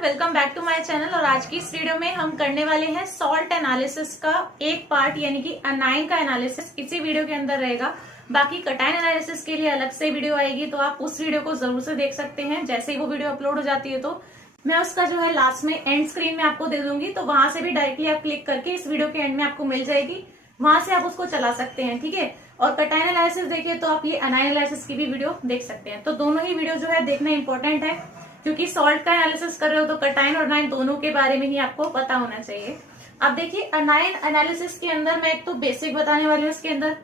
Welcome back to my channel. और आज की इस वीडियो में हम करने वाले हैं सॉल्ट एनालिसिस का एक पार्ट यानी कि अनाइन का एनालिसिस इसी वीडियो के अंदर रहेगा। बाकी कटाइन एनालिसिस के लिए अलग से वीडियो आएगी, तो आप उस वीडियो को जरूर से देख सकते हैं। जैसे ही वो वीडियो अपलोड हो जाती है तो मैं उसका जो है लास्ट में एंड स्क्रीन में आपको दे दूंगी, तो वहां से भी डायरेक्टली आप क्लिक करके इस वीडियो के एंड में आपको मिल जाएगी, वहां से आप उसको चला सकते हैं। ठीक है। और कटाइन एनालिसिस देखिए तो आप ये अनाइन एनालिसिस की भी वीडियो देख सकते हैं। तो दोनों ही वीडियो जो है देखना इंपॉर्टेंट है, क्योंकि सॉल्ट का एनालिसिस कर रहे हो तो कटाइन और अनाइन दोनों के बारे में ही आपको पता होना चाहिए। अब देखिए अनाइन एनालिसिस के अंदर मैं एक तो बेसिक बताने वाली हूँ इसके अंदर।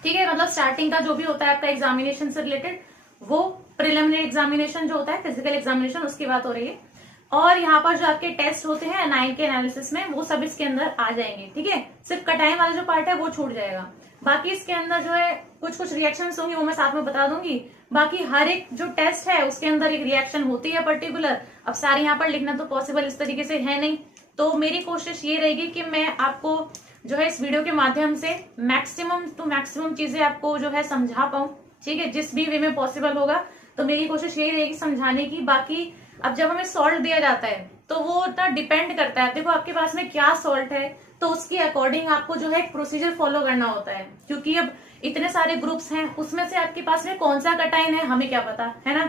ठीक है, मतलब स्टार्टिंग का जो भी होता है आपका एग्जामिनेशन से रिलेटेड, वो प्रिलिमिनरी एग्जामिनेशन जो होता है फिजिकल एग्जामिनेशन, उसकी बात हो रही है। और यहाँ पर जो आपके टेस्ट होते हैं अनाइन के एनालिसिस में, वो सब इसके अंदर आ जाएंगे। ठीक है, सिर्फ कटाइन वाला जो पार्ट है वो छूट जाएगा। बाकी इसके अंदर जो है कुछ रिएक्शंस होंगी, वो मैं साथ में बता दूंगी। बाकी हर एक जो टेस्ट है उसके अंदर एक रिएक्शन होती है पर्टिकुलर। अब सारे यहाँ पर लिखना तो पॉसिबल इस तरीके से है नहीं, तो मेरी कोशिश ये रहेगी कि मैं आपको जो है इस वीडियो के माध्यम से मैक्सिमम टू मैक्सिमम चीजें आपको जो है समझा पाऊं। ठीक है, जिस भी वे में पॉसिबल होगा, तो मेरी कोशिश यही रहेगी समझाने की। बाकी अब जब हमें सॉल्ट दिया जाता है तो वो ना डिपेंड करता है, देखो आपके पास में क्या सॉल्ट है, तो उसके अकॉर्डिंग आपको जो है एक प्रोसीजर फॉलो करना होता है। क्योंकि अब इतने सारे ग्रुप्स हैं, उसमें से आपके पास में कौन सा कटाइन है हमें क्या पता है ना,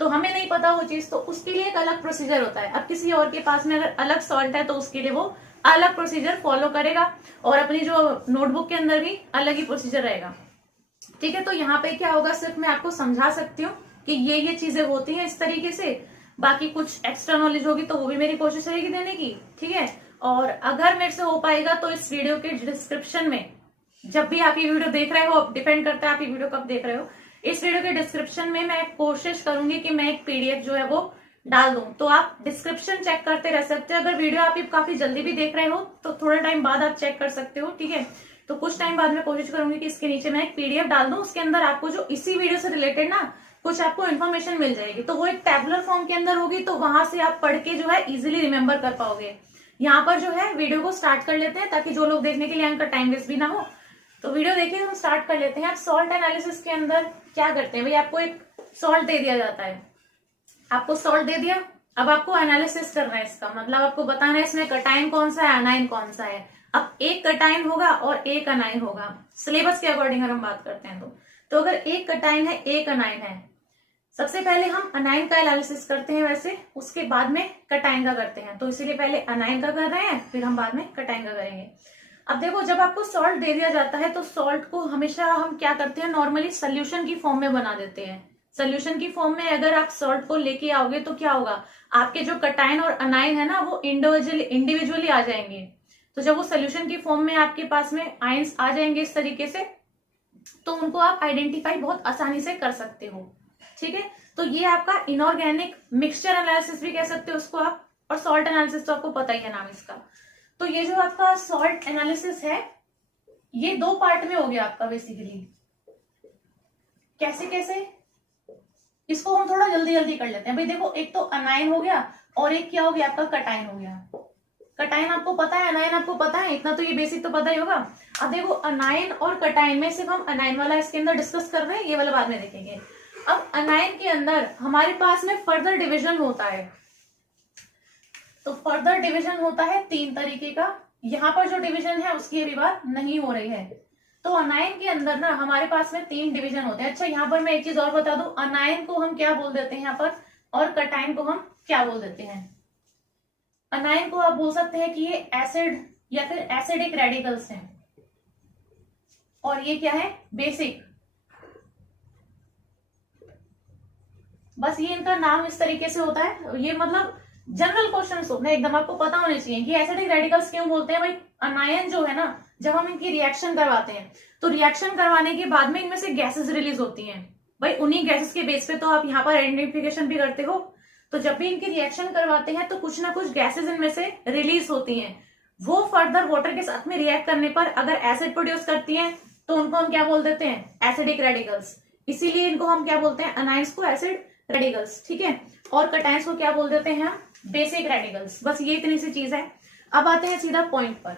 तो हमें नहीं पता वो चीज, तो उसके लिए एक अलग प्रोसीजर होता है। अब किसी और के पास में अगर अलग सॉल्ट है तो उसके लिए वो अलग प्रोसीजर फॉलो करेगा, और अपनी जो नोटबुक के अंदर भी अलग ही प्रोसीजर रहेगा। ठीक है, तो यहाँ पे क्या होगा, सिर्फ मैं आपको समझा सकती हूँ कि ये चीजें होती हैं इस तरीके से। बाकी कुछ एक्स्ट्रा नॉलेज होगी तो वो भी मेरी कोशिश रहेगी देने की। ठीक है, और अगर मेरे से हो पाएगा तो इस वीडियो के डिस्क्रिप्शन में, जब भी आप ये वीडियो देख रहे हो, डिपेंड करता है आप ये वीडियो कब देख रहे हो, इस वीडियो के डिस्क्रिप्शन में मैं कोशिश करूंगी कि मैं एक पीडीएफ जो है वो डाल दूं, तो आप डिस्क्रिप्शन चेक करते रह सकते हो। अगर वीडियो आप काफी जल्दी भी देख रहे हो तो थोड़ा टाइम बाद आप चेक कर सकते हो। ठीक है, तो कुछ टाइम बाद मैं कोशिश करूंगी कि इसके नीचे मैं एक पीडीएफ डाल दूं, उसके अंदर आपको जो इसी वीडियो से रिलेटेड ना कुछ आपको इन्फॉर्मेशन मिल जाएगी, तो वो एक टैबुलर फॉर्म के अंदर होगी, तो वहां से आप पढ़ के जो है इजिली रिमेम्बर कर पाओगे। यहाँ पर जो है वीडियो को स्टार्ट कर लेते हैं, ताकि जो लोग देखने के लिए उनका टाइम वेस्ट भी ना हो। तो वीडियो देखिए, हम स्टार्ट कर लेते हैं। आप सॉल्ट एनालिसिस के अंदर क्या करते हैं, भाई आपको एक सॉल्ट दे दिया जाता है, आपको सॉल्ट दे दिया, अब आपको एनालिसिस करना है इसका, मतलब आपको बताना है इसमें कटाइन कौन सा है, अनाइन कौन सा है। अब एक कटाइन होगा और एक अनाइन होगा, सिलेबस के अकॉर्डिंग अगर हम बात करते हैं तो अगर एक कटाइन है एक अनाइन है, सबसे पहले हम अनाइन का एनालिसिस करते हैं वैसे, उसके बाद में कटाइन का करते हैं। तो इसीलिए पहले अनाइन का कर रहे हैं, फिर हम बाद में कटाइन का करेंगे। अब देखो, जब आपको सॉल्ट दे दिया जाता है तो सॉल्ट को हमेशा हम क्या करते हैं, नॉर्मली सोल्यूशन की फॉर्म में बना देते हैं। सोल्यूशन की फॉर्म में अगर आप सॉल्ट को लेके आओगे तो क्या होगा, आपके जो कटाइन और अनाइन है ना वो इंडिविजुअली आ जाएंगे। तो जब वो सोल्यूशन की फॉर्म में आपके पास में आयंस आ जाएंगे इस तरीके से, तो उनको आप आइडेंटिफाई बहुत आसानी से कर सकते हो। ठीक है, तो ये आपका इनऑर्गेनिक मिक्सचर एनालिसिस भी कह सकते हो उसको आप, और सॉल्ट एनालिसिस तो आपको पता ही है नाम इसका। तो ये जो आपका सॉल्ट एनालिसिस है, ये दो पार्ट में हो गया आपका बेसिकली। कैसे कैसे, इसको हम थोड़ा जल्दी जल्दी कर लेते हैं। भाई देखो, एक तो अनाइन हो गया और एक क्या हो गया आपका कटाइन हो गया। कटाइन आपको पता है, अनाइन आपको पता है, इतना तो ये बेसिक तो पता ही होगा। अब देखो अनाइन और कटाइन में सिर्फ हम अनाइन वाला इसके अंदर डिस्कस कर रहे हैं, ये वाला बाद में देखेंगे। अब अनाइन के अंदर हमारे पास में फर्दर डिवीजन होता है, तो फर्दर डिवीजन होता है 3 तरीके का। यहाँ पर जो डिवीजन है उसकी अभी बात नहीं हो रही है। तो अनाइन के अंदर ना हमारे पास में 3 डिवीजन होते हैं। अच्छा, यहाँ पर मैं एक चीज और बता दूं, अनाइन को हम क्या बोल देते हैं यहाँ पर, और कटाइन को हम क्या बोल देते हैं। अनाइन को आप बोल सकते हैं कि ये एसिड या फिर एसिडिक रेडिकल्स हैं, और ये क्या है, बेसिक। बस ये इनका नाम इस तरीके से होता है। ये मतलब जनरल क्वेश्चन होते हैं, एकदम आपको पता होने चाहिए कि एसिडिक रेडिकल्स क्यों बोलते हैं। भाई अनायन जो है ना, जब हम इनकी रिएक्शन करवाते हैं तो रिएक्शन करवाने के बाद में इनमें से गैसेस रिलीज होती हैं। भाई उन्हीं गैसेस के बेस पे तो आप यहाँ पर आइडेंटिफिकेशन भी करते हो। तो जब भी इनकी रिएक्शन करवाते हैं तो कुछ ना कुछ गैसेस इनमें से रिलीज होती हैं। वो फर्दर वाटर के साथ में रिएक्ट करने पर अगर एसिड प्रोड्यूस करती हैं तो उनको हम क्या बोल देते हैं, एसिडिक रेडिकल्स। इसीलिए इनको हम क्या बोलते हैं, अनाइंस को एसिड रेडिकल्स। ठीक है, और कटाइंस को क्या बोल देते हैं हम, बेसिक रेडिकल्स। बस ये इतनी सी चीज है। अब आते हैं सीधा पॉइंट पर।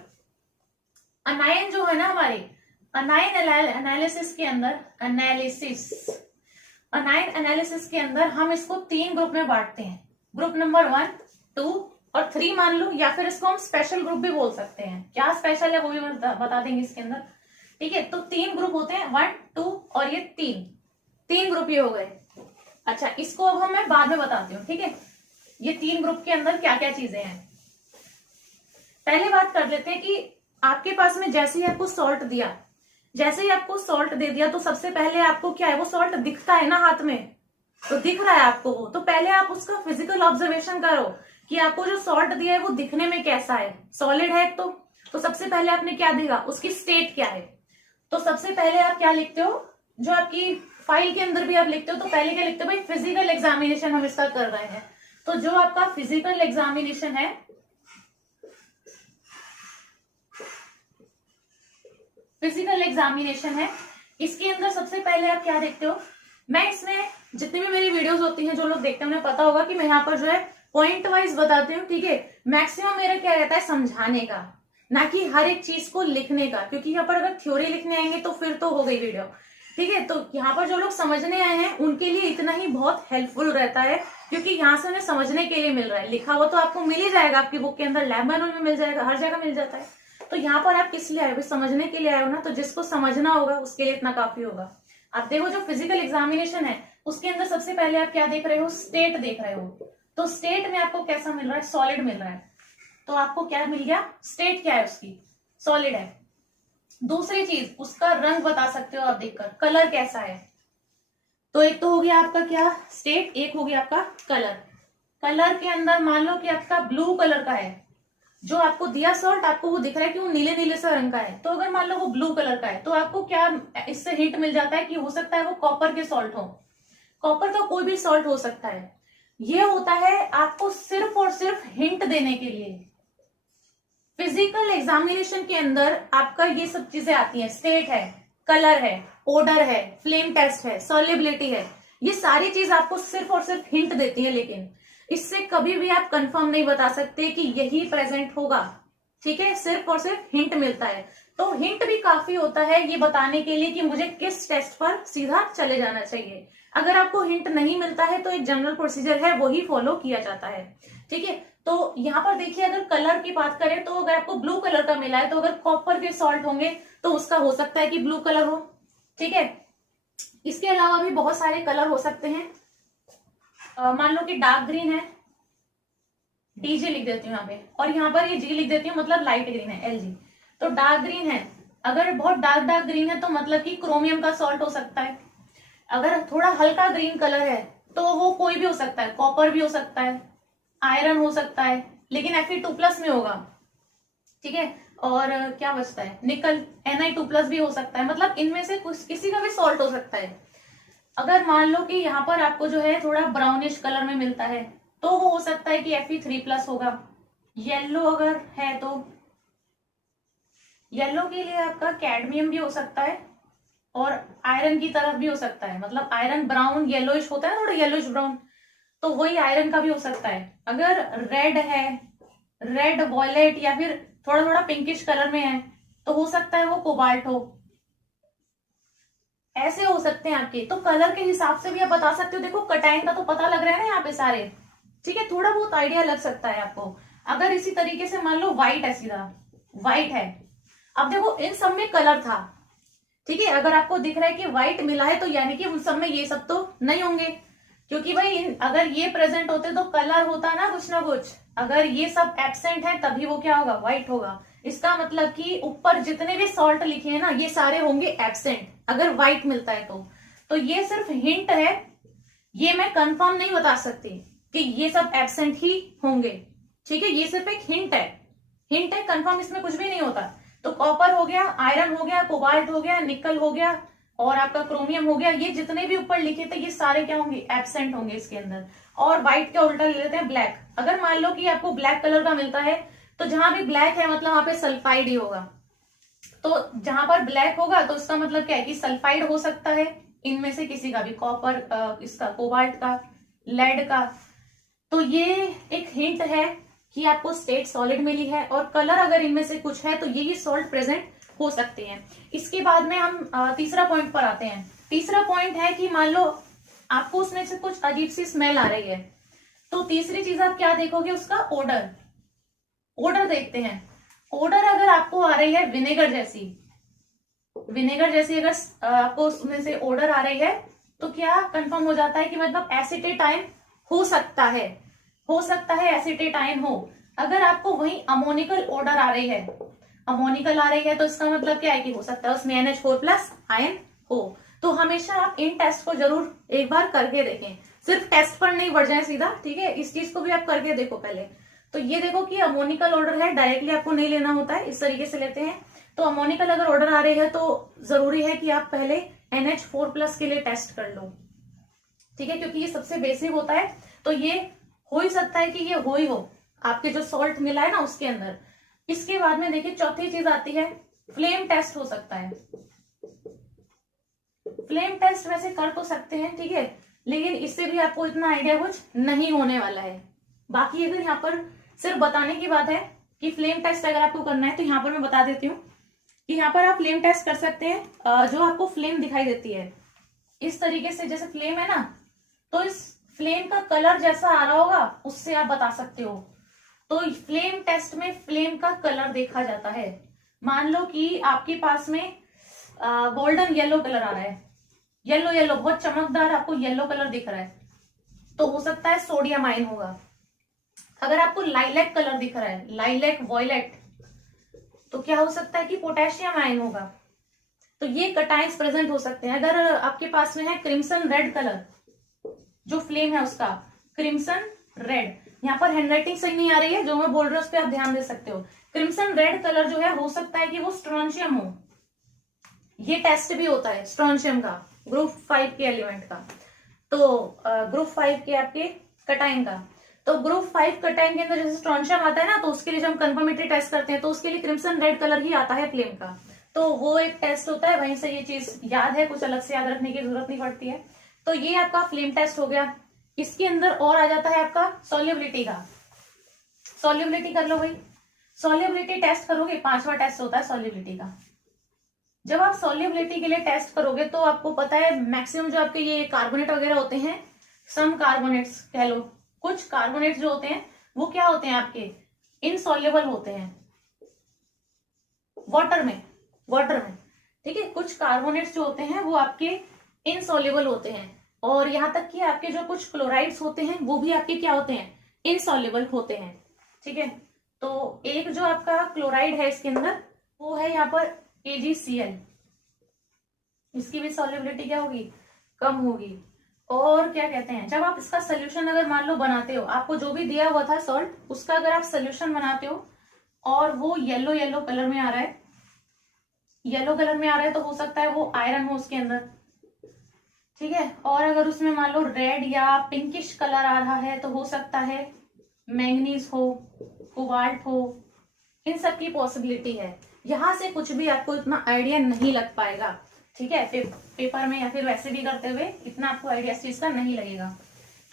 अनायन जो है ना हमारी, अनायन एनालिसिस के अंदर, अनाइन एनालिसिस के अंदर हम इसको 3 ग्रुप में बांटते हैं। ग्रुप नंबर 1 2 और 3 मान लो, या फिर इसको हम स्पेशल ग्रुप भी बोल सकते हैं। क्या स्पेशल है वो भी बता देंगे इसके अंदर। ठीक है, तो 3 ग्रुप होते हैं, 1 2 और ये 3 ग्रुप ये हो गए। अच्छा, इसको अब मैं बाद में बताती हूँ। ठीक है, ये 3 ग्रुप के अंदर क्या क्या चीजें हैं। पहले बात कर लेते हैं कि आपके पास में जैसे ही आपको सॉल्ट दिया, जैसे ही आपको सॉल्ट दे दिया, तो सबसे पहले आपको क्या है, वो सॉल्ट दिखता है ना हाथ में, तो दिख रहा है आपको वो, तो पहले आप उसका फिजिकल ऑब्जर्वेशन करो कि आपको जो सॉल्ट दिया है वो दिखने में कैसा है। सॉलिड है तो सबसे पहले आपने क्या देखा, उसकी स्टेट क्या है। तो सबसे पहले आप क्या लिखते हो, जो आपकी फाइल के अंदर भी आप लिखते हो, तो पहले क्या लिखते हो, भाई फिजिकल एग्जामिनेशन हम इसका कर रहे हैं। तो जो आपका फिजिकल एग्जामिनेशन है, फिजिकल एग्जामिनेशन है, इसके अंदर सबसे पहले आप क्या देखते हो। मैं इसमें जितनी भी मेरी वीडियोस होती हैं, जो लोग देखते हैं उन्हें पता होगा कि मैं यहाँ पर जो है पॉइंट वाइज बताती हूँ। ठीक है, मैक्सिमम मेरा क्या रहता है, समझाने का, ना कि हर एक चीज को लिखने का, क्योंकि यहाँ पर अगर थ्योरी लिखने आएंगे तो फिर तो हो गई वीडियो। ठीक है, तो यहाँ पर जो लोग समझने आए हैं उनके लिए इतना ही बहुत हेल्पफुल रहता है, क्योंकि यहाँ से उन्हें समझने के लिए मिल रहा है। लिखा हुआ तो आपको मिल ही जाएगा, आपकी बुक के अंदर, लैब मैनुअल में मिल जाएगा, हर जगह मिल जाता है। तो यहाँ पर आप किस लिए आए हो, समझने के लिए आए हो ना, तो जिसको समझना होगा उसके लिए इतना काफी होगा। आप देखो, जो फिजिकल एग्जामिनेशन है उसके अंदर सबसे पहले आप क्या देख रहे हो, स्टेट देख रहे हो। तो स्टेट में आपको कैसा मिल रहा है, सॉलिड मिल रहा है। तो आपको क्या मिल गया, स्टेट क्या है उसकी, सॉलिड है। दूसरी चीज, उसका रंग बता सकते हो आप देखकर, कलर कैसा है। तो एक तो हो गया आपका क्या, स्टेट, एक हो गया आपका कलर। कलर के अंदर मान लो कि आपका ब्लू कलर का है, जो आपको दिया सॉल्ट, आपको वो दिख रहा है कि वो नीले नीले सा रंग का है। तो अगर मान लो वो ब्लू कलर का है, तो आपको क्या इससे हिंट मिल जाता है कि हो सकता है वो कॉपर के सॉल्ट हो। कॉपर का कोई भी सॉल्ट हो सकता है। ये होता है आपको सिर्फ और सिर्फ हिंट देने के लिए। फिजिकल एग्जामिनेशन के अंदर आपका ये सब चीजें आती हैं, स्टेट है, कलर है, ओडर है, फ्लेम टेस्ट है, सॉल्युबिलिटी है। ये सारी चीज आपको सिर्फ और सिर्फ हिंट देती है, लेकिन इससे कभी भी आप कंफर्म नहीं बता सकते कि यही प्रेजेंट होगा। ठीक है, सिर्फ और सिर्फ हिंट मिलता है। तो हिंट भी काफी होता है ये बताने के लिए कि मुझे किस टेस्ट पर सीधा चले जाना चाहिए। अगर आपको हिंट नहीं मिलता है तो एक जनरल प्रोसीजर है, वही फॉलो किया जाता है। ठीक है, तो यहाँ पर देखिए, अगर कलर की बात करें तो अगर आपको ब्लू कलर का मिला है, तो अगर कॉपर के सॉल्ट होंगे तो उसका हो सकता है कि ब्लू कलर हो। ठीक है, इसके अलावा भी बहुत सारे कलर हो सकते हैं। मान लो कि डार्क ग्रीन है, डीजे लिख देती हूँ यहाँ पे, और यहाँ पर ये जी लिख देती हूँ, मतलब लाइट ग्रीन है, एलजी। तो डार्क ग्रीन है, अगर बहुत डार्क ग्रीन है तो मतलब कि क्रोमियम का सॉल्ट हो सकता है। अगर थोड़ा हल्का ग्रीन कलर है तो वो कोई भी हो सकता है, कॉपर भी हो सकता है, आयरन हो सकता है, लेकिन Fe2+ में होगा। ठीक है, और क्या बचता है, निकल, Ni2+ भी हो सकता है, मतलब इनमें से कुछ किसी का भी सॉल्ट हो सकता है। अगर मान लो कि यहाँ पर आपको जो है थोड़ा ब्राउनिश कलर में मिलता है, तो वो हो सकता है कि Fe3+ होगा। येलो अगर है तो येलो के लिए आपका कैडमियम भी हो सकता है, और आयरन की तरफ भी हो सकता है, मतलब आयरन ब्राउन येलोइश होता है ना, थोड़ा येलोइश ब्राउन, तो वही आयरन का भी हो सकता है। अगर रेड है, रेड वॉयलेट, या फिर थोड़ा थोड़ा पिंकिश कलर में है, तो हो सकता है वो कोबाल्ट हो। ऐसे हो सकते हैं आपके, तो कलर के हिसाब से भी आप बता सकते हो। देखो, कटाइन का तो पता लग रहा है ना यहाँ पे सारे। ठीक है, थोड़ा बहुत आइडिया लग सकता है आपको। अगर इसी तरीके से मान लो व्हाइट है, सीधा व्हाइट है, अब देखो इन सब में कलर था। ठीक है, अगर आपको दिख रहा है कि व्हाइट मिला है, तो यानी कि उन सब में ये सब तो नहीं होंगे, क्योंकि भाई अगर ये प्रेजेंट होते तो कलर होता ना कुछ ना कुछ। अगर ये सब एब्सेंट है तभी वो क्या होगा, व्हाइट होगा। इसका मतलब कि ऊपर जितने भी सॉल्ट लिखे हैं ना, ये सारे होंगे एब्सेंट, अगर व्हाइट मिलता है तो ये सिर्फ हिंट है, ये मैं कंफर्म नहीं बता सकती कि ये सब एब्सेंट ही होंगे। ठीक है, ये सिर्फ एक हिंट है, हिंट है, कंफर्म इसमें कुछ भी नहीं होता। तो कॉपर हो गया, आयरन हो गया, कोबाल्ट हो गया, निकल हो गया, और आपका क्रोमियम हो गया, ये जितने भी ऊपर लिखे थे ये सारे क्या होंगे, एब्सेंट होंगे इसके अंदर। और व्हाइट का उल्टा ले लेते हैं, ब्लैक। अगर मान लो कि आपको ब्लैक कलर का मिलता है, तो जहां भी ब्लैक है मतलब वहां पे सल्फाइड ही होगा। तो जहां पर ब्लैक होगा तो इसका मतलब क्या है कि सल्फाइड हो सकता है, इनमें से किसी का भी, कॉपर, इसका कोबाल्ट का, लेड का। तो ये एक हिंट है कि आपको स्टेट सॉलिड मिली है, और कलर अगर इनमें से कुछ है तो यही सॉल्ट प्रेजेंट हो सकते हैं। इसके बाद में हम तीसरा पॉइंट पर आते हैं। तीसरा पॉइंट है कि मान लो आपको उसमें से कुछ अजीब सी स्मेल आ रही है, तो तीसरी चीज आप क्या देखोगे, उसका ऑर्डर। ऑर्डर देखते हैं। ऑर्डर अगर आपको आ रही है विनेगर जैसी अगर आपको उसमें से ऑर्डर आ रही है तो क्या कंफर्म हो जाता है कि मतलब एसिटेटाइन हो सकता है एसिटेटाइन हो। अगर आपको वही अमोनिकल ऑर्डर आ रही है, तो इसका मतलब क्या है कि हो सकता है उसमें NH4+ आयन हो। तो हमेशा आप इन टेस्ट को जरूर एक बार करके देखें, सिर्फ टेस्ट पर नहीं बढ़ जाए सीधा, ठीक है, इस चीज को भी आप करके देखो पहले। तो ये देखो कि अमोनिकल ऑर्डर है, डायरेक्टली आपको नहीं लेना होता है, इस तरीके से लेते हैं। तो अमोनिकल अगर ऑर्डर आ रही है तो जरूरी है कि आप पहले NH4+ के लिए टेस्ट कर लो, ठीक है, क्योंकि ये सबसे बेसिक होता है। तो ये हो ही सकता है कि ये हो ही हो आपके जो सॉल्ट मिला है ना उसके अंदर। इसके बाद में देखिए चौथी चीज आती है फ्लेम टेस्ट हो सकता है। फ्लेम टेस्ट वैसे कर तो सकते हैं, ठीक है, लेकिन इससे भी आपको इतना आइडिया कुछ नहीं होने वाला है। बाकी अगर यहाँ पर सिर्फ बताने की बात है कि फ्लेम टेस्ट अगर आपको करना है तो यहाँ पर मैं बता देती हूँ कि यहाँ पर आप फ्लेम टेस्ट कर सकते हैं। जो आपको फ्लेम दिखाई देती है इस तरीके से, जैसे फ्लेम है ना, तो इस फ्लेम का कलर जैसा आ रहा होगा उससे आप बता सकते हो। तो फ्लेम टेस्ट में फ्लेम का कलर देखा जाता है। मान लो कि आपके पास में गोल्डन येलो कलर आ रहा है, येलो बहुत चमकदार आपको येलो कलर दिख रहा है, तो हो सकता है सोडियम आयन होगा। अगर आपको लाइलैक कलर दिख रहा है, लाइलैक वॉयलेट, तो क्या हो सकता है कि पोटेशियम आयन होगा। तो ये कटाइंस प्रेजेंट हो सकते हैं। अगर आपके पास में है क्रिम्सन रेड कलर, जो फ्लेम है उसका क्रिम्सन रेड, यहाँ पर हैंडराइटिंग सही नहीं आ रही है, जो मैं बोल रही हूँ उस पर आप ध्यान दे सकते हो। क्रिम्सन रेड कलर जो है हो सकता है कि वो स्ट्रोंशियम हो। ये टेस्ट भी होता है स्ट्रोंशियम का, ग्रुप 5 के एलिमेंट का। तो ग्रुप 5 के आपके कटाइन का, तो ग्रुप 5 कटाइन के अंदर जैसे स्ट्रोंशियम आता है ना, तो उसके लिए जब हम कंफर्मेटरी टेस्ट करते हैं तो उसके लिए क्रिम्सन रेड कलर ही आता है फ्लेम का। तो वो एक टेस्ट होता है, वहीं से ये चीज याद है, कुछ अलग से याद रखने की जरूरत नहीं पड़ती है। तो ये आपका फ्लेम टेस्ट हो गया। इसके अंदर और आ जाता है आपका सॉल्युबिलिटी का। सॉल्युबिलिटी कर लो भाई, सॉल्युबिलिटी टेस्ट करोगे, 5वां टेस्ट होता है सॉल्युबिलिटी का। जब आप सॉल्युबिलिटी के लिए टेस्ट करोगे तो आपको पता है मैक्सिमम जो आपके ये कार्बोनेट वगैरह होते हैं, सम कार्बोनेट्स कह लो, कुछ कार्बोनेट्स जो होते हैं वो क्या होते हैं आपके इनसॉल्युबल होते हैं वाटर में, ठीक है। कुछ कार्बोनेट्स जो होते हैं वो आपके इनसॉल्युबल होते हैं, और यहां तक कि आपके जो कुछ क्लोराइड्स होते हैं वो भी आपके क्या होते हैं, इनसॉल्युबल होते हैं, ठीक है। तो एक जो आपका क्लोराइड है इसके अंदर वो है यहाँ पर AgCl, इसकी भी सॉल्युबिलिटी क्या होगी, कम होगी। और क्या कहते हैं, जब आप इसका सोल्यूशन अगर मान लो बनाते हो, आपको जो भी दिया हुआ था सॉल्ट उसका अगर आप सोल्यूशन बनाते हो और वो येलो कलर में आ रहा है, तो हो सकता है वो आयरन हो उसके अंदर, ठीक है। और अगर उसमें मान लो रेड या पिंकिश कलर आ रहा है तो हो सकता है मैंगनीज हो, कोबाल्ट हो, इन सब की पॉसिबिलिटी है। यहां से कुछ भी आपको इतना आइडिया नहीं लग पाएगा, ठीक है, पेपर में या फिर वैसे भी करते हुए इतना आपको आइडिया इस चीज का नहीं लगेगा।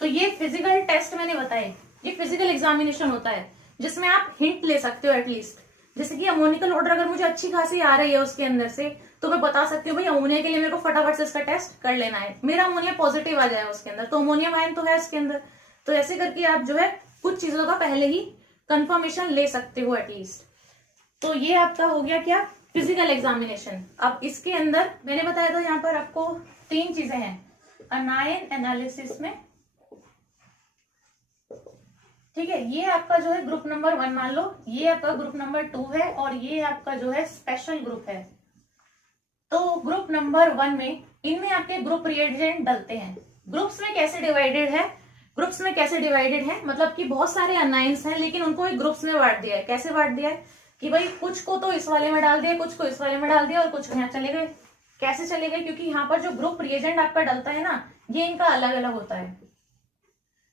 तो ये फिजिकल टेस्ट मैंने बताए, ये फिजिकल एग्जामिनेशन होता है जिसमें आप हिंट ले सकते हो एटलीस्ट। जैसे कि अमोनिकल ऑर्डर अगर मुझे अच्छी खासी आ रही है उसके अंदर से, तो मैं बता सकती हूँ भाई अमोनिया के लिए मेरे को फटाफट से इसका टेस्ट कर लेना है, मेरा अमोनिया पॉजिटिव आ जाए उसके अंदर, तो अमोनियम आयन तो है उसके अंदर। तो ऐसे करके आप जो है कुछ चीजों का पहले ही कंफर्मेशन ले सकते हो एटलीस्ट। तो ये आपका हो गया क्या, फिजिकल एग्जामिनेशन। अब इसके अंदर मैंने बताया था यहाँ पर आपको 3 चीजें हैं अनायन एनालिसिस में, ठीक है। ये आपका जो है ग्रुप नंबर 1 मान लो, ये आपका ग्रुप नंबर 2 है, और ये आपका जो है स्पेशल ग्रुप है। तो ग्रुप नंबर 1 में इनमें आपके ग्रुप रिएजेंट डलते हैं। ग्रुप्स में कैसे डिवाइडेड है, मतलब कि बहुत सारे अनाइंस हैं लेकिन उनको एक ग्रुप्स में बांट दिया है। कैसे बांट दिया है कि भाई कुछ को तो इस वाले में डाल दिया, कुछ को इस वाले में डाल दिया, और कुछ यहाँ चले गए। कैसे चले गए, क्योंकि यहाँ पर जो ग्रुप रिएजेंट आपका डलता है ना, ये इनका अलग अलग होता है।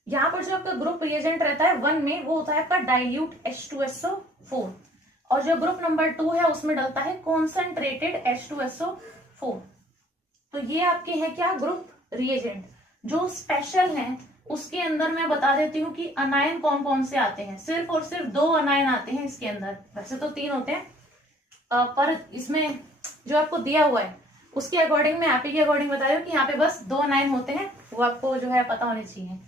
यहाँ पर जो आपका ग्रुप रिएजेंट रहता है 1 में, वो होता है आपका डाइल्यूट H2SO4, और जो ग्रुप नंबर 2 है उसमें डलता है कॉन्सेंट्रेटेड H2SO4। तो ये आपके हैं क्या, ग्रुप रिएजेंट। जो स्पेशल हैं उसके अंदर मैं बता देती हूँ कि अनायन कौन कौन से आते हैं। सिर्फ और सिर्फ 2 अनायन आते हैं इसके अंदर, वैसे तो 3 होते हैं, पर इसमें जो आपको दिया हुआ है उसके अकॉर्डिंग मैं आप ही के अकॉर्डिंग बता रही हूँ कि यहाँ पे बस 2 अनायन होते हैं, वो आपको जो है पता होने चाहिए।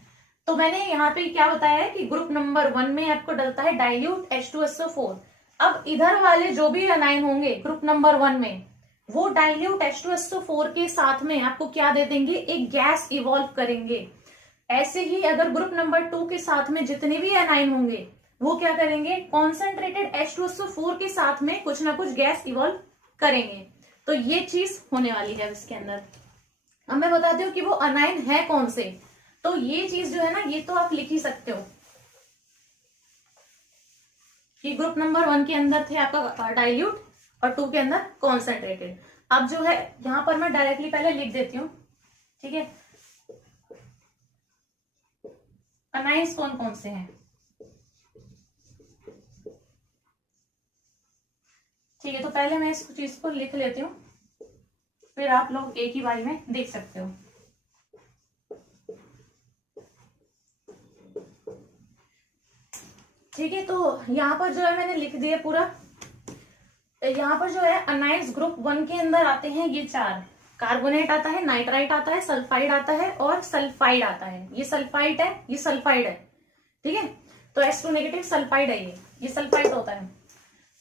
तो मैंने यहाँ पे क्या बताया है कि ग्रुप नंबर 1 में आपको डलता है डाइल्यूट H2SO4। अब इधर वाले जो भी अनाइन होंगे ग्रुप नंबर 1 में, वो डाइल्यूट H2SO4 के साथ में आपको क्या दे देंगे, एक गैस इवॉल्व करेंगे। ऐसे ही अगर ग्रुप नंबर 2 के साथ में जितने भी एनाइन होंगे वो क्या करेंगे, कॉन्सेंट्रेटेड H2SO4 के साथ में कुछ ना कुछ गैस इवॉल्व करेंगे। तो ये चीज होने वाली है इसके अंदर। अब मैं बताती हूँ कि वो अनाइन है कौन से। तो ये चीज जो है ना, ये तो आप लिख ही सकते हो कि ग्रुप नंबर 1 के अंदर थे आपका डाइल्यूट और 2 के अंदर कॉन्सेंट्रेटेड। अब जो है यहां पर मैं डायरेक्टली पहले लिख देती हूँ, ठीक है, अनाइंस कौन कौन से हैं। ठीक है, तो पहले मैं इस चीज को लिख लेती हूँ, फिर आप लोग एक ही बारी में देख सकते हो। ठीक है, तो यहाँ पर जो है मैंने लिख दिया पूरा। यहाँ पर जो है अनाइंस ग्रुप 1 के अंदर आते हैं ये 4, कार्बोनेट आता है, नाइट्राइट आता है, सल्फाइड आता है और सल्फाइड आता है। ये सल्फाइड है, ये सल्फाइड है, ठीक है। तो H2 नेगेटिव सल्फाइड है, ये सल्फाइड होता है।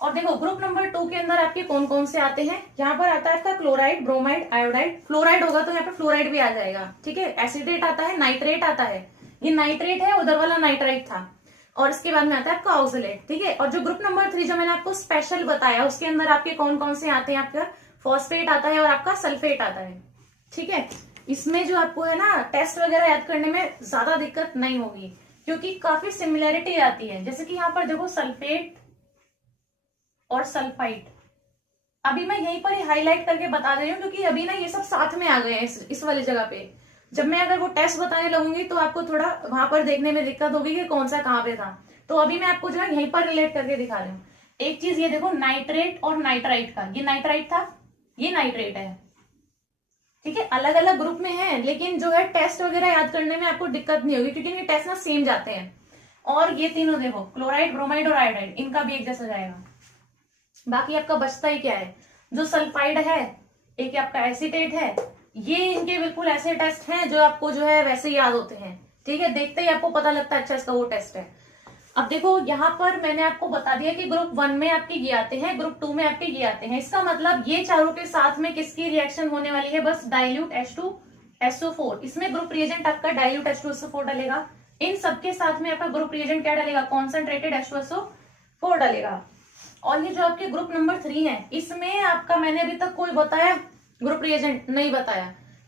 और देखो ग्रुप नंबर 2 के अंदर आपके कौन कौन से आते हैं। यहाँ पर आता है आपका क्लोराइड, ब्रोमाइड, आयोडाइड। फ्लोराइड होगा तो यहाँ पर फ्लोराइड भी आ जाएगा, ठीक है। एसिडेट आता है, नाइट्रेट आता है, ये नाइट्रेट है, उधर वाला नाइट्राइट था। और इसके बाद में आता है आपका ऑक्सलेट, ठीक है। और जो ग्रुप नंबर 3 जो मैंने आपको स्पेशल बताया, उसके अंदर आपके कौन कौन से आते हैं, आपका फॉस्फेट आता है और आपका सल्फेट आता है, ठीक है। इसमें जो आपको है ना टेस्ट वगैरह याद करने में ज्यादा दिक्कत नहीं होगी, क्योंकि काफी सिमिलैरिटी आती है। जैसे कि यहाँ पर देखो सल्फेट और सल्फाइड, अभी मैं यहीं पर ही हाईलाइट करके बता दे रही हूँ, क्योंकि अभी ना ये सब साथ में आ गए हैं इस वाली जगह पे। जब मैं अगर वो टेस्ट बताने लगूंगी तो आपको थोड़ा वहां पर देखने में दिक्कत होगी कि कौन सा कहाँ पे था। तो अभी मैं आपको जो है यहीं पर रिलेट करके दिखा रही हूँ। एक चीज ये देखो, नाइट्रेट और नाइट्राइट का, ये नाइट्राइट था, ये नाइट्रेट है, ठीक है। अलग अलग ग्रुप में है, लेकिन जो है टेस्ट वगैरह याद करने में आपको दिक्कत नहीं होगी, क्योंकि ये टेस्ट ना सेम जाते हैं। और ये तीनों देखो, क्लोराइड, ब्रोमाइड और आयोडाइड, इनका भी एक जैसा जाएगा। बाकी आपका बचता ही क्या है, जो सल्फाइड है, एक आपका एसीटेट है, ये इनके बिल्कुल ऐसे टेस्ट हैं जो आपको जो है वैसे याद होते हैं, ठीक है। देखते ही आपको पता लगता है अच्छा इसका वो टेस्ट है। अब देखो यहाँ पर मैंने आपको बता दिया कि ग्रुप 1 में आपके ये आते हैं, ग्रुप 2 में आपके ये आते हैं। इसका मतलब ये चारों के साथ में किसकी रिएक्शन होने वाली है, बस डाइल्यूट H2SO4। इसमें ग्रुप रिएजेंट आपका डाइल्यूट H2SO4 डलेगा। इन सबके साथ में आपका ग्रुप रिएजेंट क्या डलेगा, कॉन्सेंट्रेटेड H2SO4 डलेगा। और ये जो आपके ग्रुप नंबर 3 है, इसमें आपका मैंने अभी तक कोई बताया ग्रुप रिएजेंट नहीं बताया,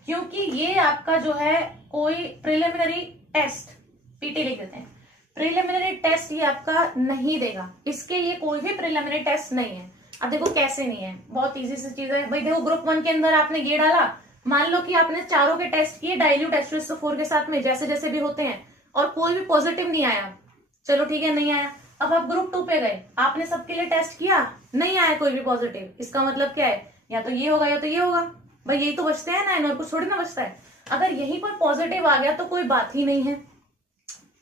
क्योंकि ये आपका जो है कोई प्रिलिमिनरी टेस्ट, पीटी लिख देते हैं, प्रिलिमिनरी टेस्ट ये आपका नहीं देगा। इसके ये कोई भी प्रिलिमिनरी टेस्ट नहीं है। अब देखो कैसे नहीं है, बहुत इजी सी चीज है भाई। देखो ग्रुप 1 के अंदर आपने ये डाला, मान लो कि आपने चारों के टेस्ट किए डाइल्यूट H2SO4 के साथ में, जैसे जैसे भी होते हैं, और कोई भी पॉजिटिव नहीं आया, चलो ठीक है नहीं आया। अब आप ग्रुप 2 पे गए, आपने सबके लिए टेस्ट किया, नहीं आया कोई भी पॉजिटिव। इसका मतलब क्या है, या तो ये होगा या तो ये होगा, भाई यही तो बचते हैं ना, और कुछ थोड़ी ना बचता है। अगर यहीं पर पॉजिटिव आ गया तो कोई बात ही नहीं है।